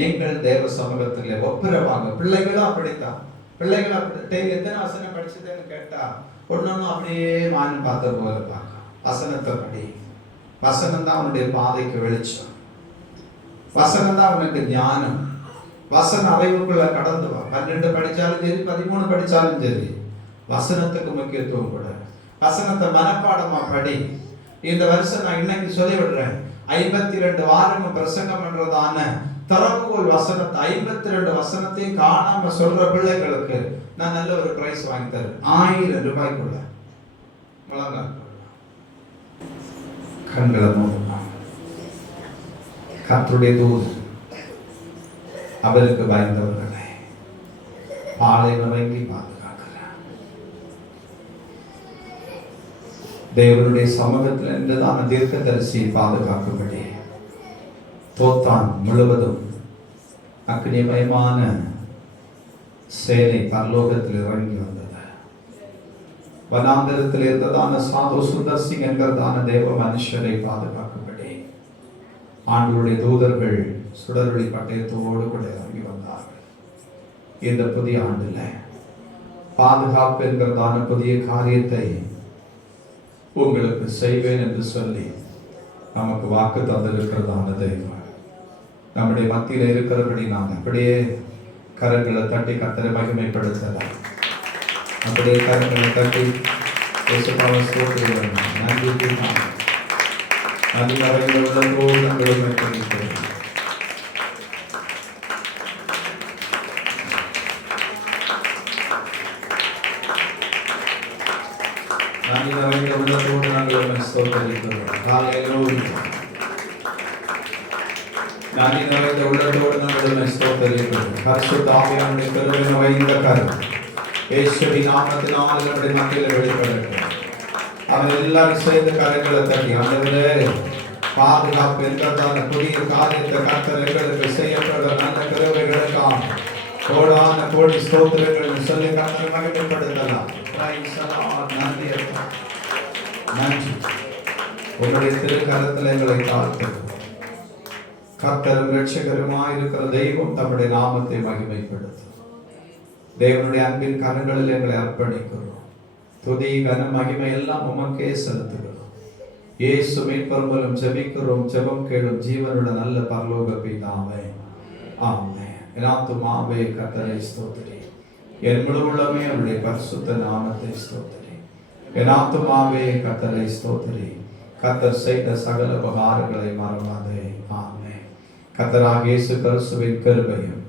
நீங்கள் தேவ சமூகத்திலே ஒப்புரவாங்க. பிள்ளைகளும் அப்படித்தான், பிள்ளைகள் அப்படி எத்தனை வசனம் படிச்சதுன்னு கேட்டா ஒன்னொன்னும் அப்படியே மாறி பார்த்த போல பார்க்க. வசனத்தை படி, வசனம் தான் அவனுடைய பாதைக்கு வெளிச்சம், வசனம் தான் அவனுக்கு ஞானம். வசன அறிவுக்குள்ள கடந்து வா. 12 படிச்சாலும் சரி, 13 படிச்சாலும் சரி, வசனத்துக்கு முக்கியத்துவம் கூட. வசனத்தை மனப்பாடமா படி. இந்த வருஷம் நான் இன்னைக்கு சொல்லி விடுறேன், 52 வாரம் பிரசங்கம் பண்றதான திறவுகோல் வசனத்தை 52 வசனத்தையும் காணாம சொல்ற பிள்ளைகளுக்கு நான் நல்ல ஒரு பிரைஸ் வாங்கி தரேன். 1000 ரூபாய்க்குள்ள. கண்களை மூடலாம். கர்த்தருடைய தூதன் அவருக்கு பயந்தவர்களை பாலை வழங்கி பாதுகாக்கிறார். தேவனுடைய சமூகத்தில் என்றுதான் தீர்க்கதரிசியை பாதுகாக்கும்படி தோத்தான் முழுவதும் அக்னிமயமான சேனை பரலோகத்தில் இறங்கி வந்தது. வனாந்தரத்தில் இருந்ததான சாது சுந்தர் சிங் என்கிறதான தேவ மனுஷரை பாதுகாக்கும்படி ஆண்டவருடைய தூதர்கள் சுடரொளி பட்டயத்தோடு கூட இறங்கி வந்தார்கள். இந்த புதிய ஆண்டுல பாதுகாப்பு என்கிறதான புதிய காரியத்தை உங்களுக்கு செய்வேன் என்று சொல்லி நமக்கு வாக்கு தந்திருக்கிறதான தெய்வம் நம்முடைய மத்தியில் இருக்கிறபடி நாம் அப்படியே கரங்களை தட்டி கர்த்தரை மகிமைப்படுத்தலாம். அப்படியே கரங்களை தட்டி நன்றி அதிகாரங்கள் உள்ளதோடு நம்மளை மேற்கொள்கிறோம். உள்ளத்தோடு நாங்கள் ஸ்தோத்திரிக்கிறோம். ஹல்லேலூயா. நானி நிறைந்த உள்ளத்தோடு நாங்கள் ஸ்தோத்திரிக்கிறோம். பரிசுத்த ஆவியானவருடைய கிருபை நிறைந்த கரம் இயேசுவின் நாமத்தினால் நம்முடைய மத்தியில் வெளிப்படட்டும். அவர் எல்லாரும் சேர்ந்து கரங்களை தட்டி ஆண்டவரே பாதுகாப்பு என்கிறதான புதிய காரியத்தை கர்த்தர் எங்களுக்கு செய்யப்படுற நல்ல கிருபை செய்வதற்காக கோடான கோடி ஸ்தோத்திரங்கள் சொல்லி கர்த்தரை மகிமைப்படுத்தலாம். Praise the Lord. நன்றி அப்பா, நன்றி. உங்களுடைய திருக்கரத்தில் எங்களை தாழ்த்துகிறோம். கர்த்தரும் இரட்சகருமாய் இருக்கிற தெய்வம் தம்முடைய நாமத்தை மகிமைப்படுத்தும். தேவனுடைய அன்பின் கரங்களில் எங்களை அர்ப்பணிக்கிறோம். துதி கன மகிமை எல்லாம் உமக்கே செலுத்துகிறோம். இயேசு மீட்பர் மூலம் ஜெபிக்கிறோம். ஜெபம் கேளும் ஜீவனுள்ள நல்ல பரலோக பிதாவே, ஆமென். என் ஆத்துமாவே கர்த்தரை ஸ்தோத்திரி, என் முழு உள்ளமே அவருடைய பரிசுத்த நாமத்தை ஸ்தோத்திரி. என் ஆத்துமாவே கர்த்தரை ஸ்தோத்திரி, கர்த்தர் செய்த சகல உபகாரங்களை மறவாதே. ஆமென். கர்த்தராகிய இயேசு கிறிஸ்துவின் கிருபையும்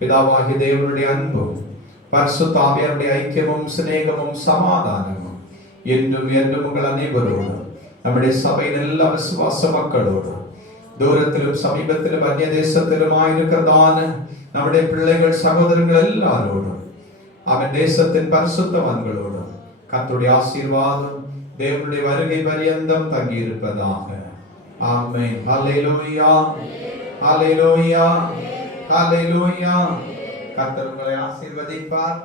பிதாவாகிய தேவனுடைய அன்பும் பரிசுத்த ஆவியாருடைய ஐக்கியமும் சிநேகமும் சமாதானமும் என்றும் என்றும் உங்கள் அனைவரோடும் நம்முடைய சபையின் எல்லா விசுவாச மக்களோடும் தூரத்திலும் சமீபத்திலும் அந்நிய தேசத்திலுமாயிருக்கிறதான நம்முடைய பிள்ளைகள் சகோதரர்கள் எல்லாரோடும் அவன் தேசத்தின் பரிசுத்தவான்களோடும் கர்த்தருடைய ஆசீர்வாதம் தேவனுடைய வருகை பரியந்தம் தங்கி இருப்பதாக. ஆமென். ஹல்லேலூயா, ஹல்லேலூயா, ஹல்லேலூயா. கர்த்தர் உங்களை ஆசீர்வதிப்பார்.